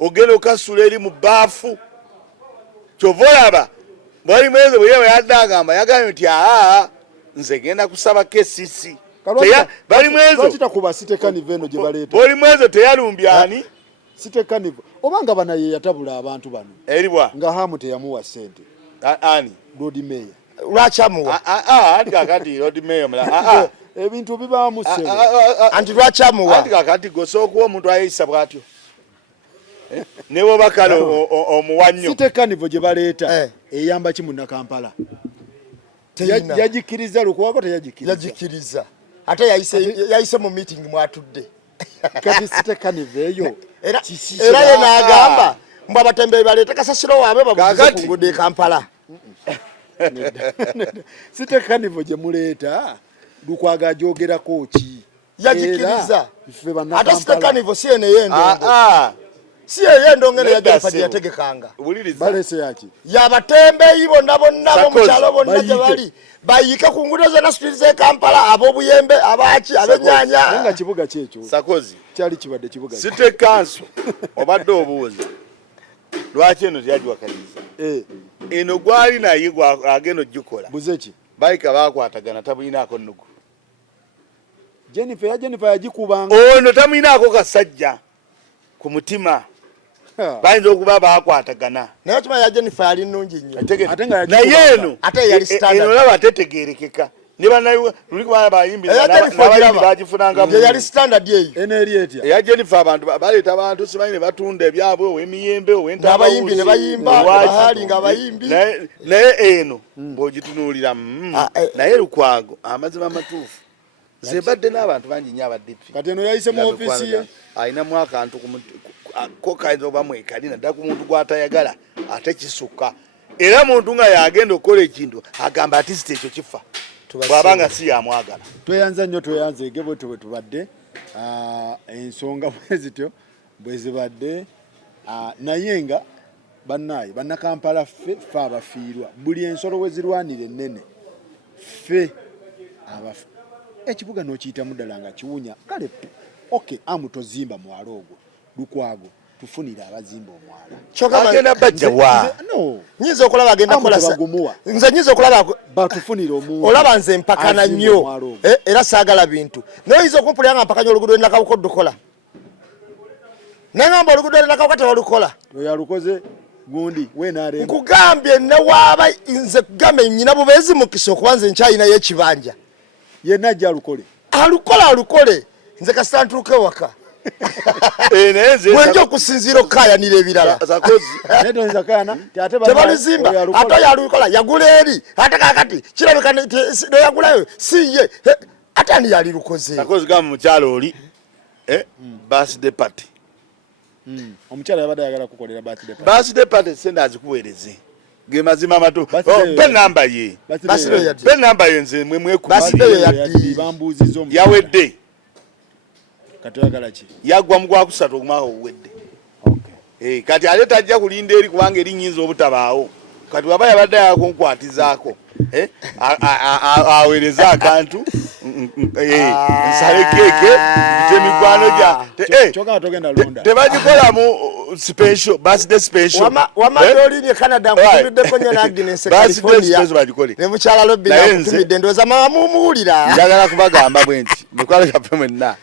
ogenda okasuula eri mu baafu kyova olaba bwali mwezi bwe yewe yadde agamba yagambye nti nze genda kusaba KCC bali mwezo teyalumbyani sitekanivo obanga banaye yatabula abantu bano eribwa nga hamu teyamuwa sente ani Lord Mayor lwachamuwa anti kakati Lord Mayor ebintu bibaamu sente anti lwachamuwa anti kakati gosookuwa omuntu ayisa bwatyo newo bakalo omuwannyo sitekanivo gye baleeta eyamba ki munnakampala yagikiriza Lukwago yagikiriza ate yayise mu meeting mwatudde kati sitekanivo eyo era ye n'agamba mbu abatembeeyi baleete kasasiro waabwe babuze ku nguudo e Kampala sitekanivo gye muleeta Lukwago agyogerako ki yagikiriza ate sitekanivo si eno ey'endongo si ey'endongo eno yagafadde yategekanga balese yaki yabatembeeyi bonna mu kyalo bonna gye bali bayike ku nguudo zonna street z'e Kampala ab'obuyembe abaki ab'ennyaanya nga kibuga kyekyo Sakozi kyali kibadde kibuga City Council obadde obuuza lwaki eno tyagiwakaliza eno gwali naye agenda ogikola buzeki bayika bakwatagana tabulinaako nnugu Jennifer yagikubanga ono tamulinaako kasajja ku mutima bayinza okuba bakwatagana naye okima ya Jennifer yali nnungi nnyo naye eno ate yali standard olaba tetegeerekeka ne banayo luli kubana bayimbi n'abayimbi bagifunanga yali standard yeyo eno eri etya eya Jennifer abantu baleeta abantu simanyi ne batunda ebyabwe ow'emiyembe n'abayimbi ne bayimba bahali nga bayimbi naye eno bw'ogitunuulira naye Lukwago amazima amatuufu zebadde n'abantu bangi nnyo abaddipi kati eno yayise mu ofiisi ye ayinamu akantu ko kayinza okuba mwekali naddala ku muntu gw'atayagala ate kisukka era muntu nga yagenda okukola ekintu agamba atisita ekyo kifa bw'abanga si yamwagala tweyanza nnyo tweyanzeege bwetyo bwe tubadde ensonga bwezityo bwe zibadde naye nga bannaaye bannakampala ffe abafiirwa buli ensolo we zirwanira ennene ffe abafu ekibuga n'okiyitamu ddala nga kiwunya kale amu tozimba mwalo ogwo Lukwago tufunira abazimba omwala agenda bajja wa nyinza okulaba agenda kola nze nyinza okulaba batufunira omuntu olaba nze mpakana nnyo era saagala bintu naye oyinza okumpulira nga mpakanya oluguudo lwenakawuka odukola naye ngamba oluguudo lwenakawuka tewalukola yalukoze gundi wenare nkugambye ne waba nze kugambye nyina bubezi mukisa okubanza enkyayina y'ekibanja yenna ajja alukole nze kasitantuuke waka mwenja okusinziira okukayanira ebirala tebalizimba ate oyo alikola yagula eri ate kakati kirabika noyagulayo siye ate ani yali lukoze mukyalo oli birthday party omukyala yabadde ayagala kukolera birthday party sente azikuweereze ge mazima amatu pe namba ye nze bambuuziza yawedde katoyagala ki yagwa mu gwakusatu okumaawo owedde kati ate tajja kulinda eri kubanga erinyinza obutabaawo kati waba yabadde yakonkwatizaako aweereza akantu nsale keeke mikwano gya tebagikola mu special birthday special wamadolinye Canada nkutumiddeko nnyo Agnes California ne mukyala Lobby nakutumidde ndowooza mama mumuwulira njagala kubagamba bwe nti mikwano gyaffe mwenna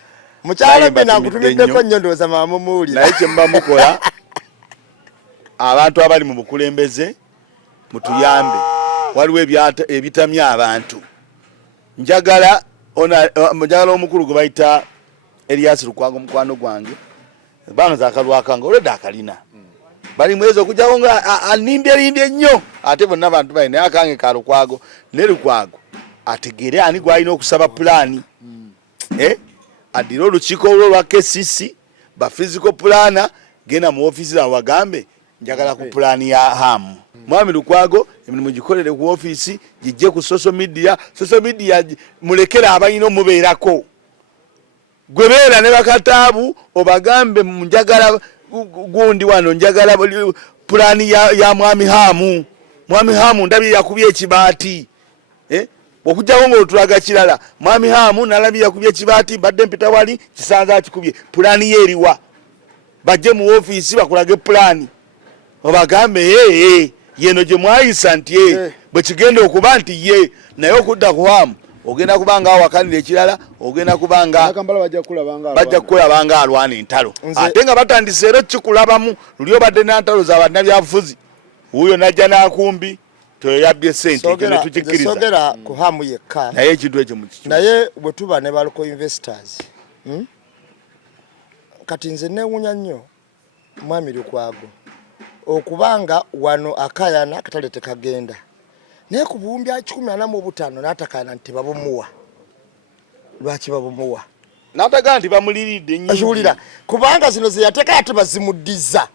mukyala Lobby nakutumiddeko nnyo ndowooza mama mumuwulira naye kyemba mukola abantu abali mu bukulembeze mutuyambe waliwo ebitamya abantu njagala omukulu gwe bayita Elias Lukwago mukwano gwange bano zakalwakanga olwedde akalina bali mwezi okujjawo nga animbyelimbye nnyo ate bonna abantu bali naye akange ka Lukwago ne Lukwago ategere ani gwalina okusaba pulaani addire olukiiko olwo lwa KCC ba physical plana genda mu ofiisi zaabwe bagambe njagala ku pulaani ya hamu Mwami Lukwago emirimu gikolere ku ofiisi gijje ku social media mulekera abalina omubeerako gwe beera ne bakataabu obagambe njagala gundi wano njagala pulaani ya mwami hamu ndabye yakubye ekibaati okujjawo ng'otulaga kirala mwami hamu nalabye yakubye ekibaati badde mpita wali kisanza akikubye pulaani ye eriwa bajje mu ofiisi bakulage pulaani obagambe yeno gye mwayisa nti bwe kigenda okuba nti ye naye okudda ku hamu ogenda kubanga awakanira ekirala ogenda kubanga bajja kukulabanga alwana entalo ate nga batandise era kikulabamu luli obadde n'entalo z'abannabyabufuzi wuuyo najja n'akumbi toyabbye sente netukikkiriza sogera ku hamu yekka naye ekintu ekyo naye bwe tuba ne baluko investors kati nze neewunya nnyo mwami Lukwago okubanga wano akayana katale tekagenda naye ku buwumbi 145 n'atakana nti babumuwa lwaki babumuwa n'atagaa nti bamuliridde nnyo ashulira kubanga zino ze yateeka ate bazimuddiza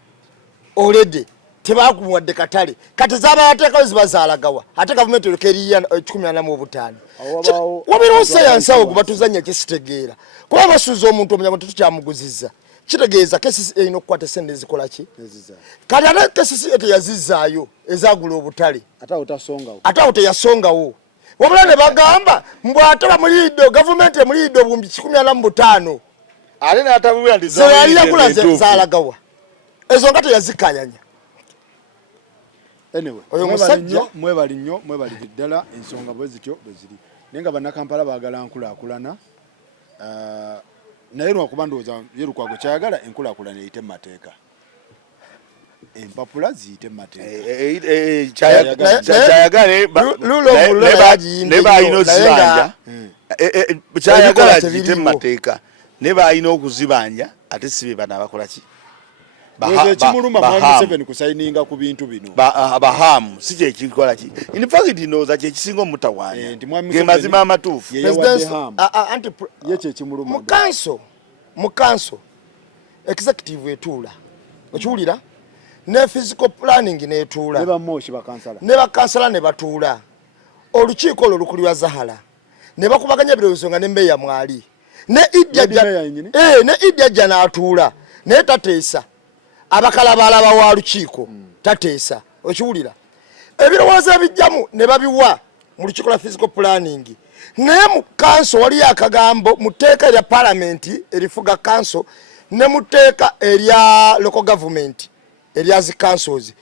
olede tebakumuwadde katale kati zaba yateekawo zibazaalagawa ate gavumenti olekeriya 145 wabiriwo sayansawo gwe batuzanya kisitegeera kuba basuuza omuntu omunyago tetukyamuguzizza kitegeeza kesisi erina okukwata sente ezikola ki kati ate kesisi eteyazizaayo ezagula obutale ate awo teyasongawo wabula ne bagamba mbw ate bamulidde gavumenti emulidde obuwumbi 145 ate n'atabulira nti zeyali yakula zaalagawa ezo nga teyazikanyanya oyo musajja mwebali nnyo mwebalire ddala ensonga bwe zityo bwe ziri naye nga bannakampala baagala nkulaakulana naye lwakuba ndowooza ye Lukwago kyayagala enkulaakulana eyite mu mateeka empapula ziyite mu mateeka ne balina okuzibanja kyayagala kiyite mu mateeka ne balina okuzibanja ate si be bana bakola ki ekimuluma Museveni kusayininga ku bintu bino abahamu si kyekikola ki in fact ndowooza kyekisinga omutawaanya ge mazima amatuufu ye kyekimuluma mukanso executive etuula okiwulira ne physical planning netuula ne bakansala ne batuula olukiiko olwo lukulirwa Zahara ne bakubaganya ebirowoozo nga ne mbeya mwali ne Idya jja n'atuula naye tateesa abakalabalaba wa lukiiko tateesa okiwulira ebirowoozo ebijjamu ne babiwa mu lukiiko lwa physical planning naye mu kanso waliyo akagambo mu tteeka erya palamenti erifuga kanso ne mu tteeka erya local government erya zi councils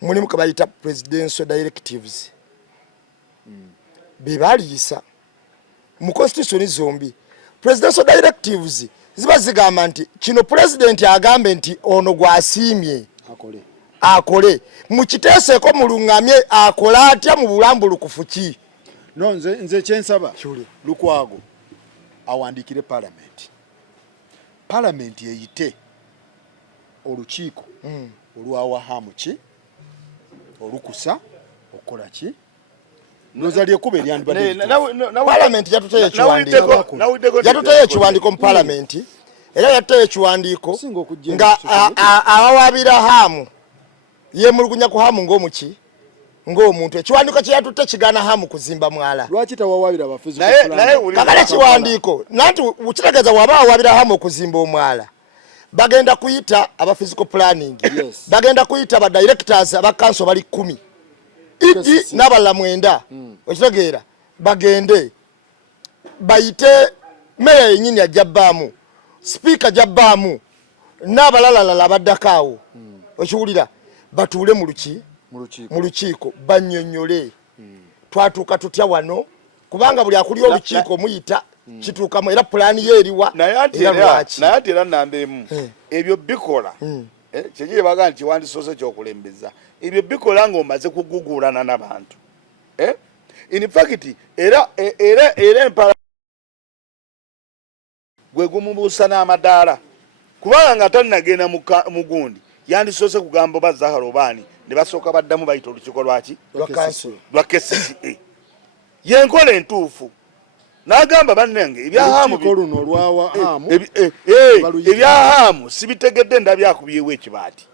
mulimu ke bayita presidential directives be baliyisa mu constitution zombi presidential directives ziba zigamba nti kino president agambe nti ono gwasiimye akole mukiteeseko mulungamye akola atya mu bulambulukufu ki no nze kyensaba Lukwago awandikire parliament eyite olukiiko olwawahamu ki olukusa okukola ki noza lyekuba eryandibadde parliament yatuteye ekiwandiiko mu parliament era yatuteye ekiwandiiko nga awawabira hamu yemulugunya ku hamu ng'omuki ng'omuntu ekiwandiiko kye yatutte kigaana hamu kuzimba mwala lwaki tawawabira abafuzi kakale ekiwandiiko nanti kitegeeza waba awabira hamu okuzimba omwala bagenda kuyita aba physical planning bagenda kuyita ba directors aba council bali 10 iji n'abalala 9 okitegeera bagende bayite meya yenyini ajabbaamu speaker jabbaamu n'abalalala abaddakaawo okiwulira batuule mu lukiiko bannyonnyole twatuuka tutya wano kubanga buli akulya olukiiko muyita kituukamu era pulaani ye eriwa naye ate era namba emu ebyo bikola kyekiri baga nti wandisoose kyokulembeza ebyo bikola ng'omaze kuguguulana n'abantu in fact era empala gwe gumubuusa n'amadaala kubanga nga talinagenda mu gundi yandisoose kugamba oba Zahara obaani ne basooka baddamu bayita olukiiko lwaki lwa KCCA yenkola entuufu n'agamba bannange ebyahamu sibitegedde ndabyakubyewo ekibaati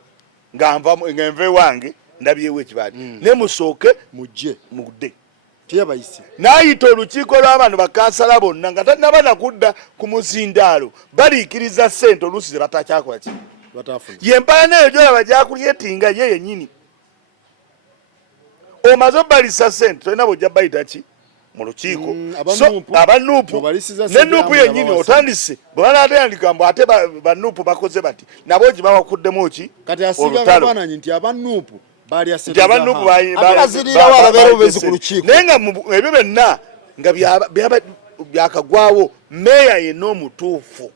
nga nve wange ndabyewo ekibaati ne musooke mudde n'ayita olukiiko lw'abantu bakansala bonna nga tanaba nakudda ku muzindaalo baliikiriza ssente oluusi ze batakyakola ki yempala eyo gyolaba gyakulyetinga ye yennyini omaze obalisa ssente tolina bwojja bayita ki mu lukiiko abanuupu nenuupu yennyini otandise bwe banaatandika mbu ate banuupu bakoze bati nabo gye bawakuddemu ki olutalo nti abanuupu naye nga ebyo byonna nga byakagwawo meeya yenna omutuufu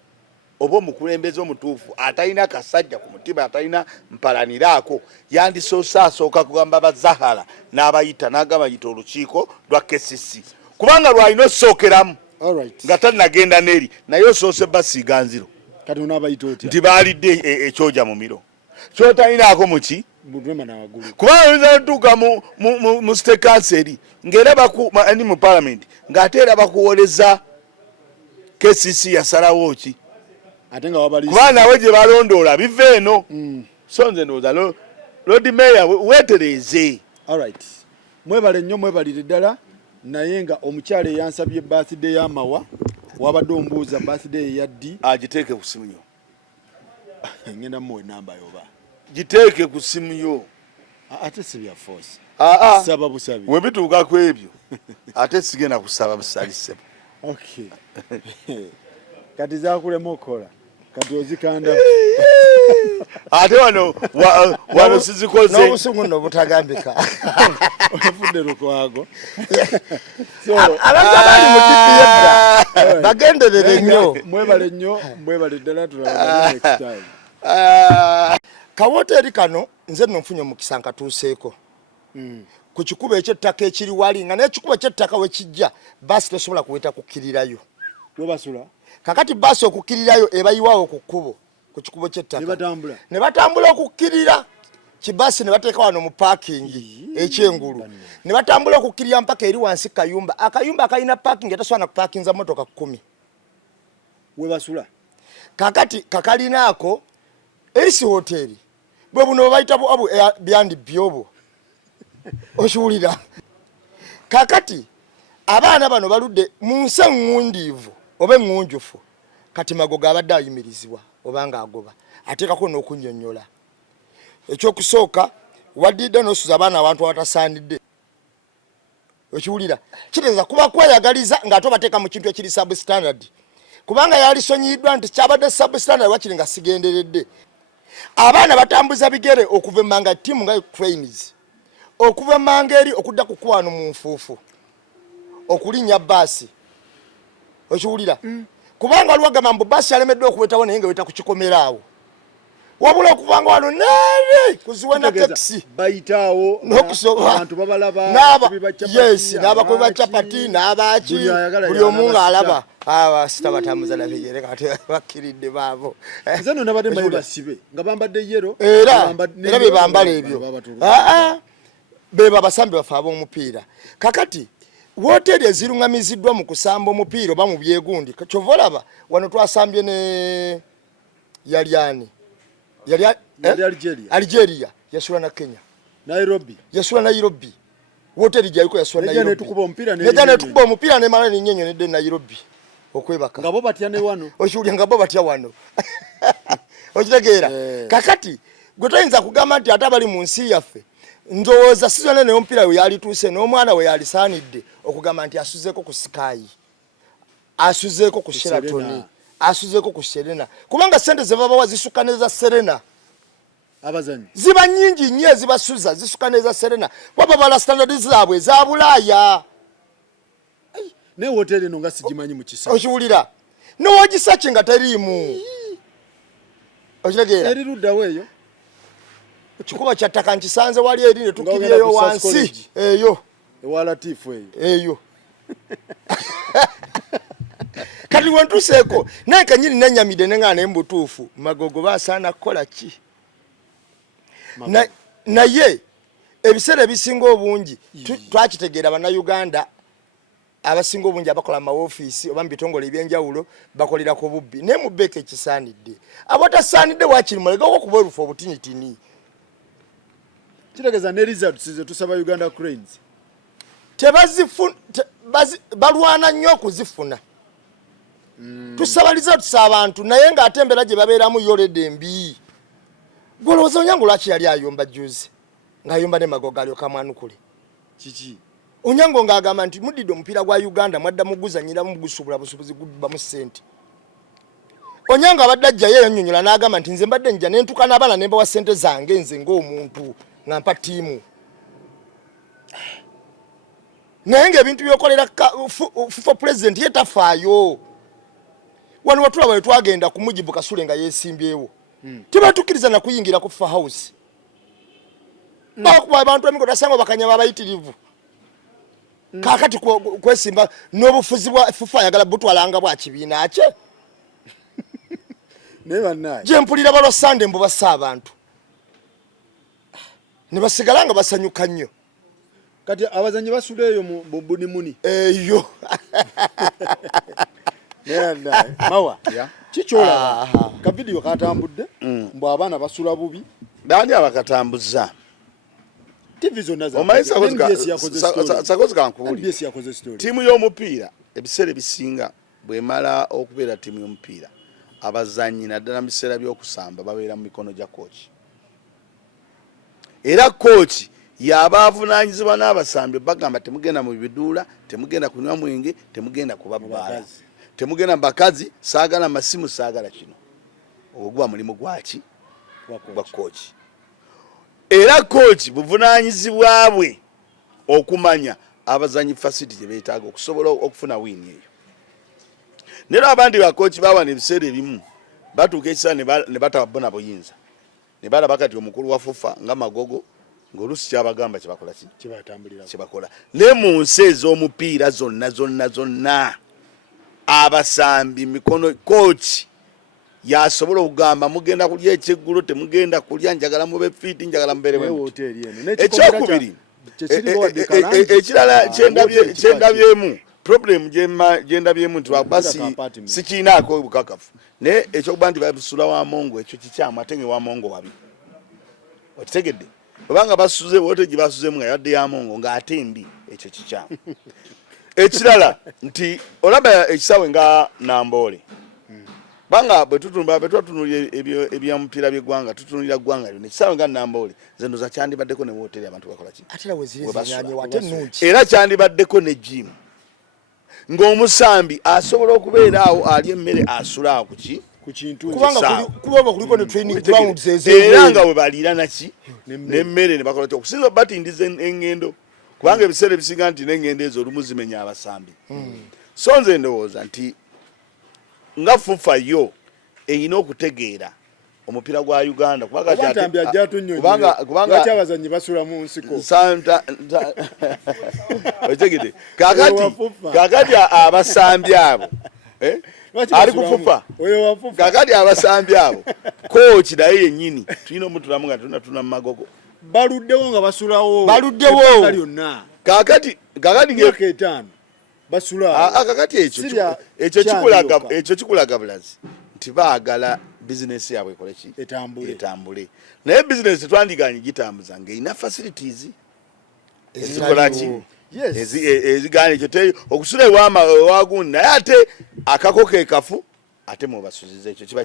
oba omukulembeze omutuufu atalina kasajja ku mutima atalina mpalaniraako yandisoose asooka kugamba Bazahara n'abayita n'agamba yita olukiiko lwa KCC kubanga lwalina osookeramu nga talinagenda n'eri naye osoose basiiga nziro nti baalidde ekyoja mu miro kyotalinaako muki kubanga oyinza otuuka mu state council ng'era ni mu parliament ng'ate era bakuwoleza KCC yasalawo ki kubanga nawe gye balondoola biva eno so nze ndowooza Lord Mayor weetereeze. Mwebale nnyo mwebalire ddala naye nga omukyala eyansabye birthday y'amawa wabadde ombuuza birthday ya ddi agiteeke ku simu yo ngenda muwe namba yoba giteeke ku simu yo ate si bya force saba busabi we bituuka ku ebyo ate sigenda kusaba busalisebo okay kati zakulema okola kati ozikanda ate wano sizikoze n'obusungu nno butagambika ofudde Lukwago abantu abali mu DPF bagenderere nnyo mwebale ddala tulaba next time kawoteeri kano nze nno nfunye omukisa nkatuuseeko ku kikubo ekyettaka ekiri wali nga n'ekikubo ky'ettaka we kijja baasi tesobola kuweta kukkirirayo webasula kakati baasi okukkirirayo ebayiwaawo ku kkubo ku kikubo ky'ettaka ne batambula okukkirira kibaasi ne bateeka wano mu paakingi ekyengulu ne batambula okukkirira mpaka eri wansi kayumba akayumba akalina paakingi etasobola kupaakinza motoka 10 webasula kakati kakalinaako erisi hoteeri bwe buno bayita byandi byobo okiwulira kakati abaana bano baludde mu nsi eŋŋundiivu oba eŋŋunjufu kati Magogo abadde ayimirizibwa obanga agoba ateekako n'okunnyonnyola ekyokusooka waddidde n'osuza abaana abantu abatasaanidde okiwulira kitegeeza kuba kweyagaliza ng'ate obateeka mu kintu ekiri substandard kubanga yalisonyiddwa nti kyabadde substandard wakiri nga sigenderedde abaana batambuza bigere okuva emmanga ttiimu nga trains okuva emmanga eri okudda ku kwano mu nfuufu okulinnya baasi okiwulira kubanga waliwo agamba mbu baasi alemeddwa okuwetawo naye nga weta ku kikomeraawo wabula okuvanga wano nere kuziwana taxi bayitawo nokusoba abantu babalaba yes n'abakubi ba chapati n'abaki buli omu ng'alaba sitabatambuza na bigere kati bakiridde baabo zano nabadde mbaye basibe nga bambadde yero era be bambala ebyo beba abasambi bafe ab'omupiira kakati woteri ezirungamiziddwa mu kusamba omupiira oba mu byegundi kyova olaba wano twasambye ne yalyani Algeria yasula na Kenya Nairobi yasula Nairobi woteri jaliko yasula Nairobi nejja netukuba omupira ne mala ninyenyo ne Nairobi okwebaka ngabo batya ne wano oshuli ngabo batya wano okitegeera kakati gwe toyinza kugamba nti ate abali mu nsi yaffe ndowooza sizone ne omupiira we yalituuse n'omwana we yalisaanidde okugamba nti asuzeeko ku Sky asuzeeko ku Sheraton asuzeeko ku Serena kubanga sente ze baba wazisuka neza Serena abazanyi ziba nyingi nnyo ezibasuza zisuka neza Serena baba bala standard zaabwe za Bulaaya ne hoteli no nga sigimanyi mu kisa okiwulira n'owagisache nga teriimu okitegeera eri ludda weeyo kikuba kyattaka nkisanze wali eri ne tukiriyeyo wansi eyo ewa Latifu eyo kati wentuseeko naye kanyini nanyamide nenga nembutuufu magogo basaana kukola ki naye ebiseera ebisinga obungi twakitegeera bannayuganda abasinga obungi abakola amawofiisi oba mubitongole ebyenjawulo bakolera ku bubbi naye mubeeko ekisaanidde abatasaanidde wakiri mulegawo okuba obufu obutinitini kitegeeza ne results ze tusaba Uganda Cranes balwana nnyo okuzifuna tusabaliza tusa abantu naye ng'ate embeera gye babeeramu yoledde embi golowooza Onyango lwaki yali ayomba juzi ng'ayomba ne Magogo alyoka mwanukule kiki Onyango ng'agamba nti muddidde omupiira gwa Uganda mwadda muguzanyira mugusubula busubuzi guddubamu ssente Onyango abadde ajjayo yanyonyola n'agamba nti nze mbadde njja ne ntuka n'abaana ne mbawa ssente zange nze ng'omuntu nga mpa ttiimu naye ng'ebintu byokolera fufa president ye tafaayo wano watulaba twagenda ku Mujibu Kasule nga yeesimbyewo tebatukkiriza na kuyingira ku FIFA house bakuba abantu emigo tasanga bakanyama abayitirivu kakati kwesimba n'obufuzi bwa FIFA ayagala butwalanga bwa kibiina kye ne bannaye gye mpulira balwa Sande mbu bassa abantu ne basigala nga basanyuka nnyo kati abazanyi basula eyo mu bubuni muni eyo mawa kichola ka video katambudde mbu abaana basula bubi bandi abakatambuza TV zonna za omaisa sakozi kankubuli NBS yakoze story timu y'omupiira ebiseera bisinga bwemala okubeera timu y'omupiira abazanyi naddala mu biseera by'okusamba babeera mu mikono gya coach era coach yaba avunaanyizibwa n'abasambi bagamba temugenda mu biduula temugenda kunywa mwenge temugenda kubabbaala temugenda bakazi saagala masimu saagala kino ogwa mulimu gwaki gwa coach era coach buvunaanyizibwa bwe okumanya abazanyi facility gye beetaaga okusobola okufuna win eyo nero abandi ba coach bawa ne biseera ebimu batuuka ekiseera ne batabona buyinza ne balaba kati omukulu wa FIFA nga Magogo ng'olusi kyabagamba kyebakola kyebakola ne mu nsi ez'omupiira zonna abasambi mikono coach yasobola okugamba mugenda kulya ekyeggulo temugenda kulya njagala mube fiti njagala mberewe ekyokubiri ekirala kyendabyemu problem gyendabyemu nti basi sikiinaako bukakafu naye ekyokuba nti babusula wa Mongo ekyo kikyamu ate nge wa Mongo wabi okitegedde obanga basuze wote gye basuzemu nga yadde ya Mongo ng'ate mbi ekyo kikyamu ekirala nti olaba ekisawe nga Namboole banga betwatunulira ebyamupiira by'eggwanga tutunulira ggwanga lyonna ekisawe nga Namboole zeno za kyandibaddeko ne wooteri abantu bakola ki era kyandibaddeko ne gym ng'omusambi asobola okubeera awo alya emmere asula awo ku kintu kubanga kuliko ne training grounds era nga we baliira naki n'emmere ne bakola ki okusinza batindiza engendo kubanga ebiseera ebisinga nti n'engendo ezo olumu zimenya abasambi so nze ndowooza nti nga FIFA yo eyina okutegeera omupiira gwa Uganda kubanga lwaki abazanyi basula mu nsiko otegede kakati abasambi abo ali kufufa kakati abasambi abo coach naye yennyini tulina omutulamu nga tuna magogo baluddewo nga basulawo baluddewo kakati ng'etaano basulawo kakati ekyo kikulaga bulazi nti baagala bizinesi yaabwe ekole ki etambule naye bizinesi twandiganye gitambuza ng'erina facilities ezikola ki ezigane ekyo okusula ewagundi naye ate akako ke kafu ate mubasuziza ekyo kiba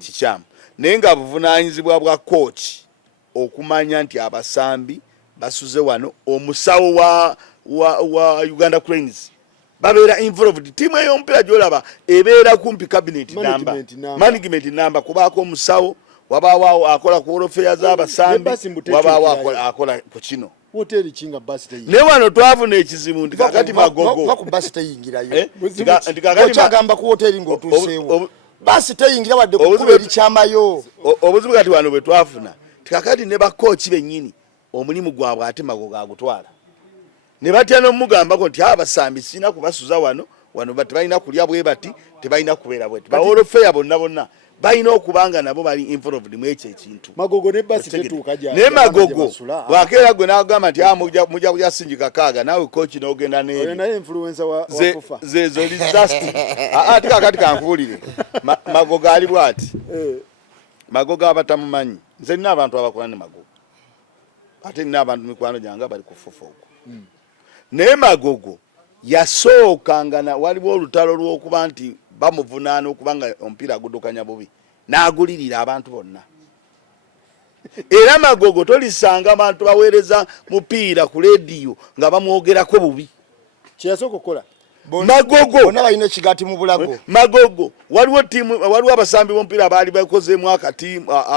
kikyamu naye nga buvunaanyizibwa bwa coach okumanya nti abasambi basuze wano omusawo wa Uganda Cranes babeera involved timu ey'omupiira gy'olaba ebeera kumpi cabinet management number kubaako omusawo wabaawo akola ku welfare z'abasambi wabaawo akola ku kino hoteli kinga basi tayi ne wano twafuna ekizibu ndi kakati magogo ku basi tayingirayo ochagamba ku hoteli ng'otuuseewo basi tayingira wadde kukuba erikyamayo obuzibu kati wano bwe twafuna kakati ne bakooki bennyini omulimu gwabwe ate magogo agutwala ne batya n'omugambako nti abasambi sina kubasuza wano tebalina kulya bwe bati tebalina kubeera bweti bawolofeya bonna balina okubanga nabo bali involved mu ekyo ekintu magogo ne basi tetuuka ne magogo bwakeera gwe n'agamba nti mujja kujasinjika kaaga naawe kochi n'ogenda naye influencer wa kufa zezo disaster ate kakati kankuwulire magogo ali bwati magogo abatamumanyi nze nina abantu abakola ne magogo ate nina abantu mikwano gyange bali kufufa okwo naye magogo yasookanga waliwo olutalo lw'okuba nti bamuvunaana okubanga omupiira agudukanya bubi n'agulirira abantu bonna era magogo tolisanga abantu baweereza mupiira ku lediyo nga bamwogerako bubi kyeyasooka okukola magogo bonna balina ekigati mu bulago magogo waliwo abasambi b'omupiira baali bakozeemu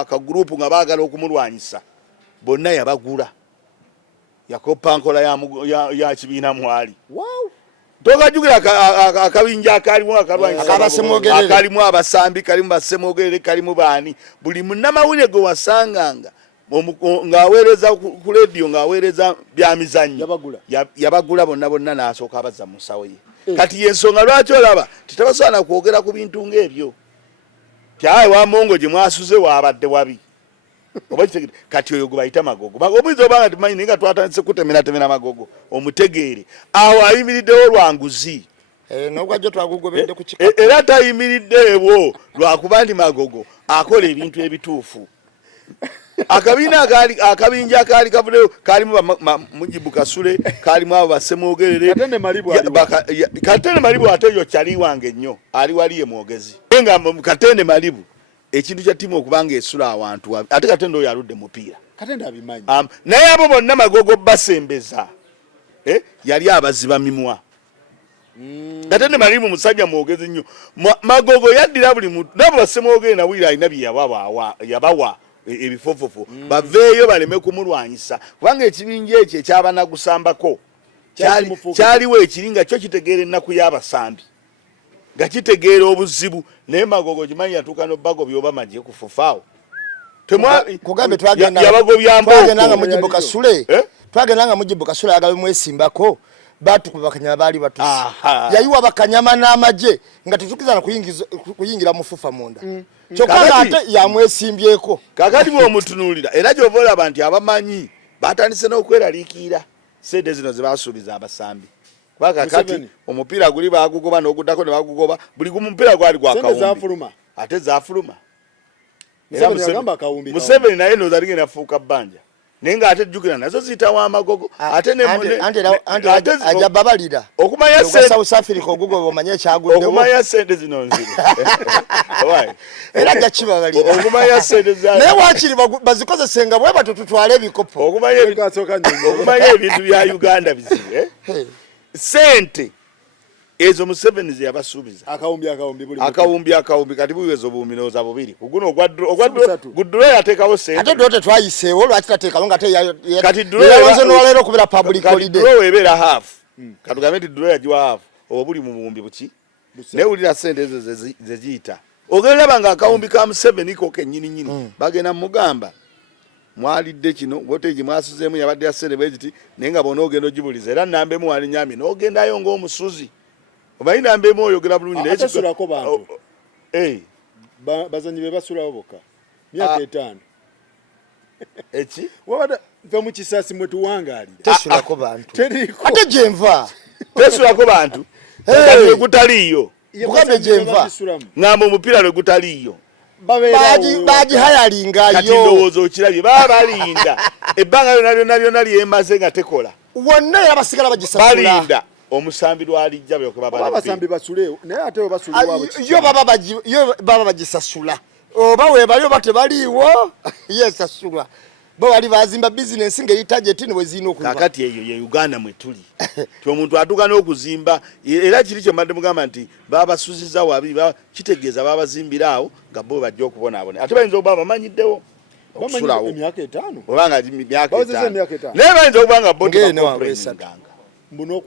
akagurupu nga baagala okumulwanyisa bonna yabagula yakopa nkola ya kibiina mwali tokajukira akabinja akalimu akalimu abasambi kalimu basemwogerere kalimu baani buli munnamawulire gwe wasanganga ng'aweereza ku lediyo ng'aweereza byamizannyo yabagula bonna n'asooka abazza mu nsawo ye kati yensonga lwaki olaba titabasobola kwogera ku bintu ng'ebyo tyaye wamongo gye mwasuze waabadde wabi kati oyo gwe bayita magogo omuyinza obanga timanyi naye nga twatandise kutemeratemera magogo omutegeere awo ayimiriddewo lwanguzi era tayimiriddeewo lwakuba nti magogo akola ebintu ebituufu akabinja akaali kavudeyo kalimu Mujibu Kasule kalimu abo basemwogerere Katende Malibu ate yo kyali wange nnyo ali waliye mwogezi nga Katende Malibu ekintu kya timu okubanga esula awantu ate Katende oyo aludde mupiira Katende abimanyi naye abo bonna magogo basembeza yali abaziba mimwa Katende Malibu musajja mwogezi nnyo magogo yaddira buli muntu nabo basemwogere nawulira alina bye yabawa ebifofofo baveeyo baleme kumulwanyisa kubanga ekibinja ekyo ekyabanagusambako kyaliwo ekiringa kyo kitegeera ennaku y'abasambi nga kitegeera obuzibu naye magogo kimanyi yatuuka n'obbago by'obamagye kufufaawo twagendanga Mujibu Kasule twagendanga Mujibu Kasule agabe mwesimbako batukuba bakanyama baali batusi yayiwa bakanyama n'amagye nga tetukiza na kuyingira mufufa munda kyokka ate yamwesimbyeko kakati bw'omutunuulira era gy'ova olaba nti abamanyi batandise n'okweraliikirira sente zino ze basuubiza abasambi kuba kakati omupiira guli baagugoba n'oguddako ne bagugoba buli mupiira gwali gwakawumbi ate zaafuluma Museveni naye nooza ligenda afuuka bbanja naye ng'ate jjukira nazo ziyitawo amagogo ate ajababalira okumanya South Africa ogugo omanye ekyaguddewo okumanya sente zino nzire era gakibabalira okumanya sente naye wakiri bazikozesenga bwe bato tutwale ebikopo okumanya ebintu bya Uganda bizibe sente ezo Museveni ze yabasuubiza akawumbi kati buweza obuwuminoza bubiri guno ogwaddulo yateekawo sente ate ddote twayiseewo lwaki tateekawo nga kati yawanze n'olwaleero okubeera public holiday ddulo ebeera haafu katugambe nti ddulo yagiwa haafu oba buli mu buwumbi buki newulira sente ezo ze ziyita ogenda banga akawumbi ka Museveni ko kennyini bagenda mugamba mwalidde kino ngoteji mwasuzeemu yabadde ya celebrity nenga bona ogenda ogibuliza era nambe mu wali nyami n'ogendayo ng'omusuzi oba nambe mu oyogera bulungi n'ekisulako bantu bazanyi be basulawo boka myaka 5 eki wabada mve mu kisasi mwe tuwangalira tesulako bantu ate jenva tesulako bantu lwe gutaliyo bugambe jenva ngamba omupiira lwe gutaliyo baji hayalingayo kati ndowooza okirabye baba balinda ebbanga lyonna lyemaze nga tekola wonna yabasigala bagisasula balinda omusambi lwalijja abasambi basulewo naye ate we basulewo yo baba bagisasula oba webali oba tebaliiwo yesasulwa bo bali bazimba bizinesi ngeri tajeti ne wezina okuba kakati eyo ye Uganda mwe tuli ti omuntu atuuka n'okuzimba era kiri kye mbadde mugamba nti babasuziza wabi kitegeeza babazimbira awo nga bo bajja okubonaabona ate bayinza okuba bamanyiddewo okusulawo emyaka 5 obanga myaka 5 naye bayinza okuba nga bodinganga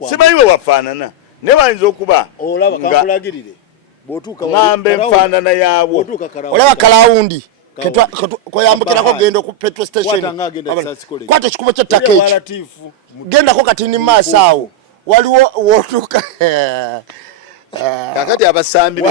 simanyi bwe wafaanana naye bayinza okuba olaba kankulagirire bw'otuuka ngambe nfaanana yaabwo olaba kalawundi koyambukirako genda ku petrol station kwata ekikubo ky'ettaka ekyo gendako kati ni maaso awo waliwo wotuuka kakati abasambi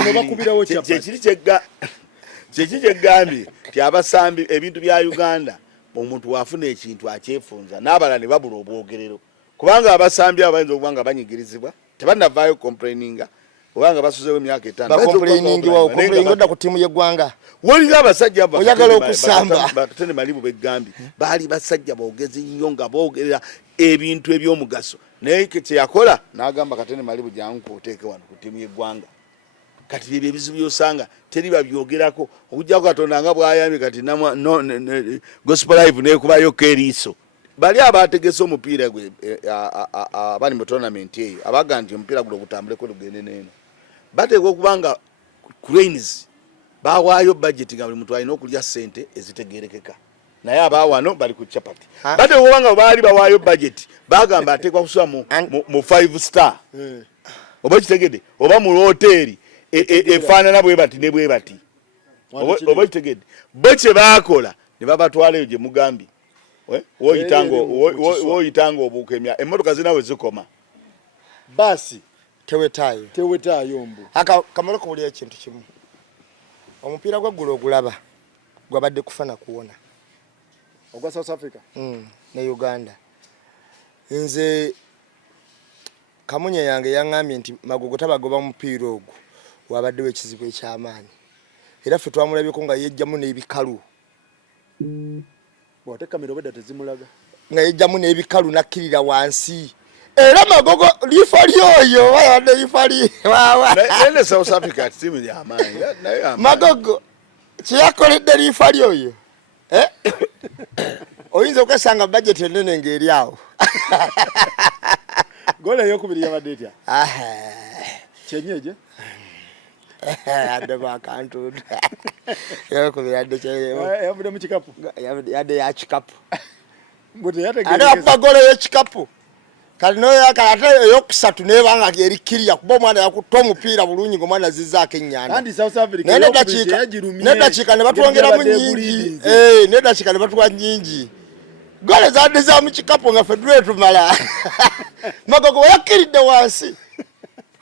kyeki kyegambye ti abasambi ebintu bya Uganda omuntu wafuna ekintu akyefunza n'abalala ne babula obwogerero kubanga abasambi abo bayinza okuba nga banyigirizibwa tebannavaayo complaininga obanga basuzeewo emyaka 5 bakomplaininga odda ku ttiimu y'eggwanga woliga abasajja oyagala okusamba batene malibu beggambi baali basajja boogezi nnyo nga boogerera ebintu eby'omugaso naye kye yakola n'agamba katene malibu jangu kuteeke wano ku ttiimu y'eggwanga kati ebyo ebizibu byosanga teri babyogerako okujjako Katonda nga bw'ayambye kati gospel live neekubayo keriiso bali abategese omupiira gwe abali mu tournament eyo abaga nti omupiira guno gutambuleko lugende neeno bateekwa okubanga cranes bawaayo budget nga buli muntu alina okulya ssente ezitegerekeka naye abawano bali ku chapati bateekwa okubanga baali bawaayo budget bagamba ateekwa kusula mu 5 star oba kitegedde oba mu hoteri efaanana bwe bati ne bwe bati oba kitegedde bo kye baakola ne babatwala eyo gye mugambi woyitanga obuukemya emmotoka zinawe zikoma basi tewetaayo mbu kamala kubuli ekintu kimu omupiira gwaggulu ogulaba gwabadde kufana kuwona ogwa South Africa ne Uganda nze kamunye yange yaŋŋambye nti Magogo tabagoba mupiira ogwo wabaddewo ekizibu ekyamaanyi era ffe twamulabyeko nga yejjamu n'ebikalu bwate kamera obedda tezimulaga nga yejjamu n'ebikalu nakkirira wansi era Magogo lifa lyoyo wabadde lifa nene South Africa timu y'amaanyi Magogo kyeyakoledde lifa lyoyo oyinza okwesanga budget ennene ng'eri awo gola eyokubiri yabadde etya kyenyeje adde bakantu yokubiri yavudde mu kikapu yadde ya kikapu ate apagolo y'ekikapu kati noyaka ate eyokusatu nebanga erikiriya kuba omwana yakutta omupiira bulungi ng'omwana azizzaako ennyanda neddakiika ne batwongeramu nyingi neddakiika ne batuwa nyingi gole zadde za mu kikapu nga ffe tulwetumala Magogo weyakkiridde wansi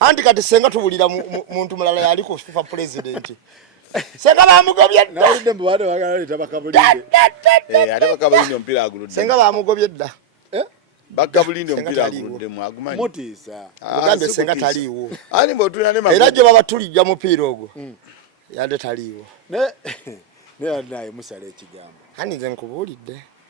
anti kati senga tubulira muntu mulala yali ku FIFA president senga bamugobye dda nawulidde mbu baade bagala leeta bakabulinde ate bakabulinde omupiira aguludde senga bamugobye dda bakabulinde omupiira aguludde mwagumanyi mutiisa mugambe senga taliiwo ani mbotulina ne Magogo era gye baba tulijja mupiira ogwo yadde taliiwo naye naye musala ekigambo ani nze nkubuulidde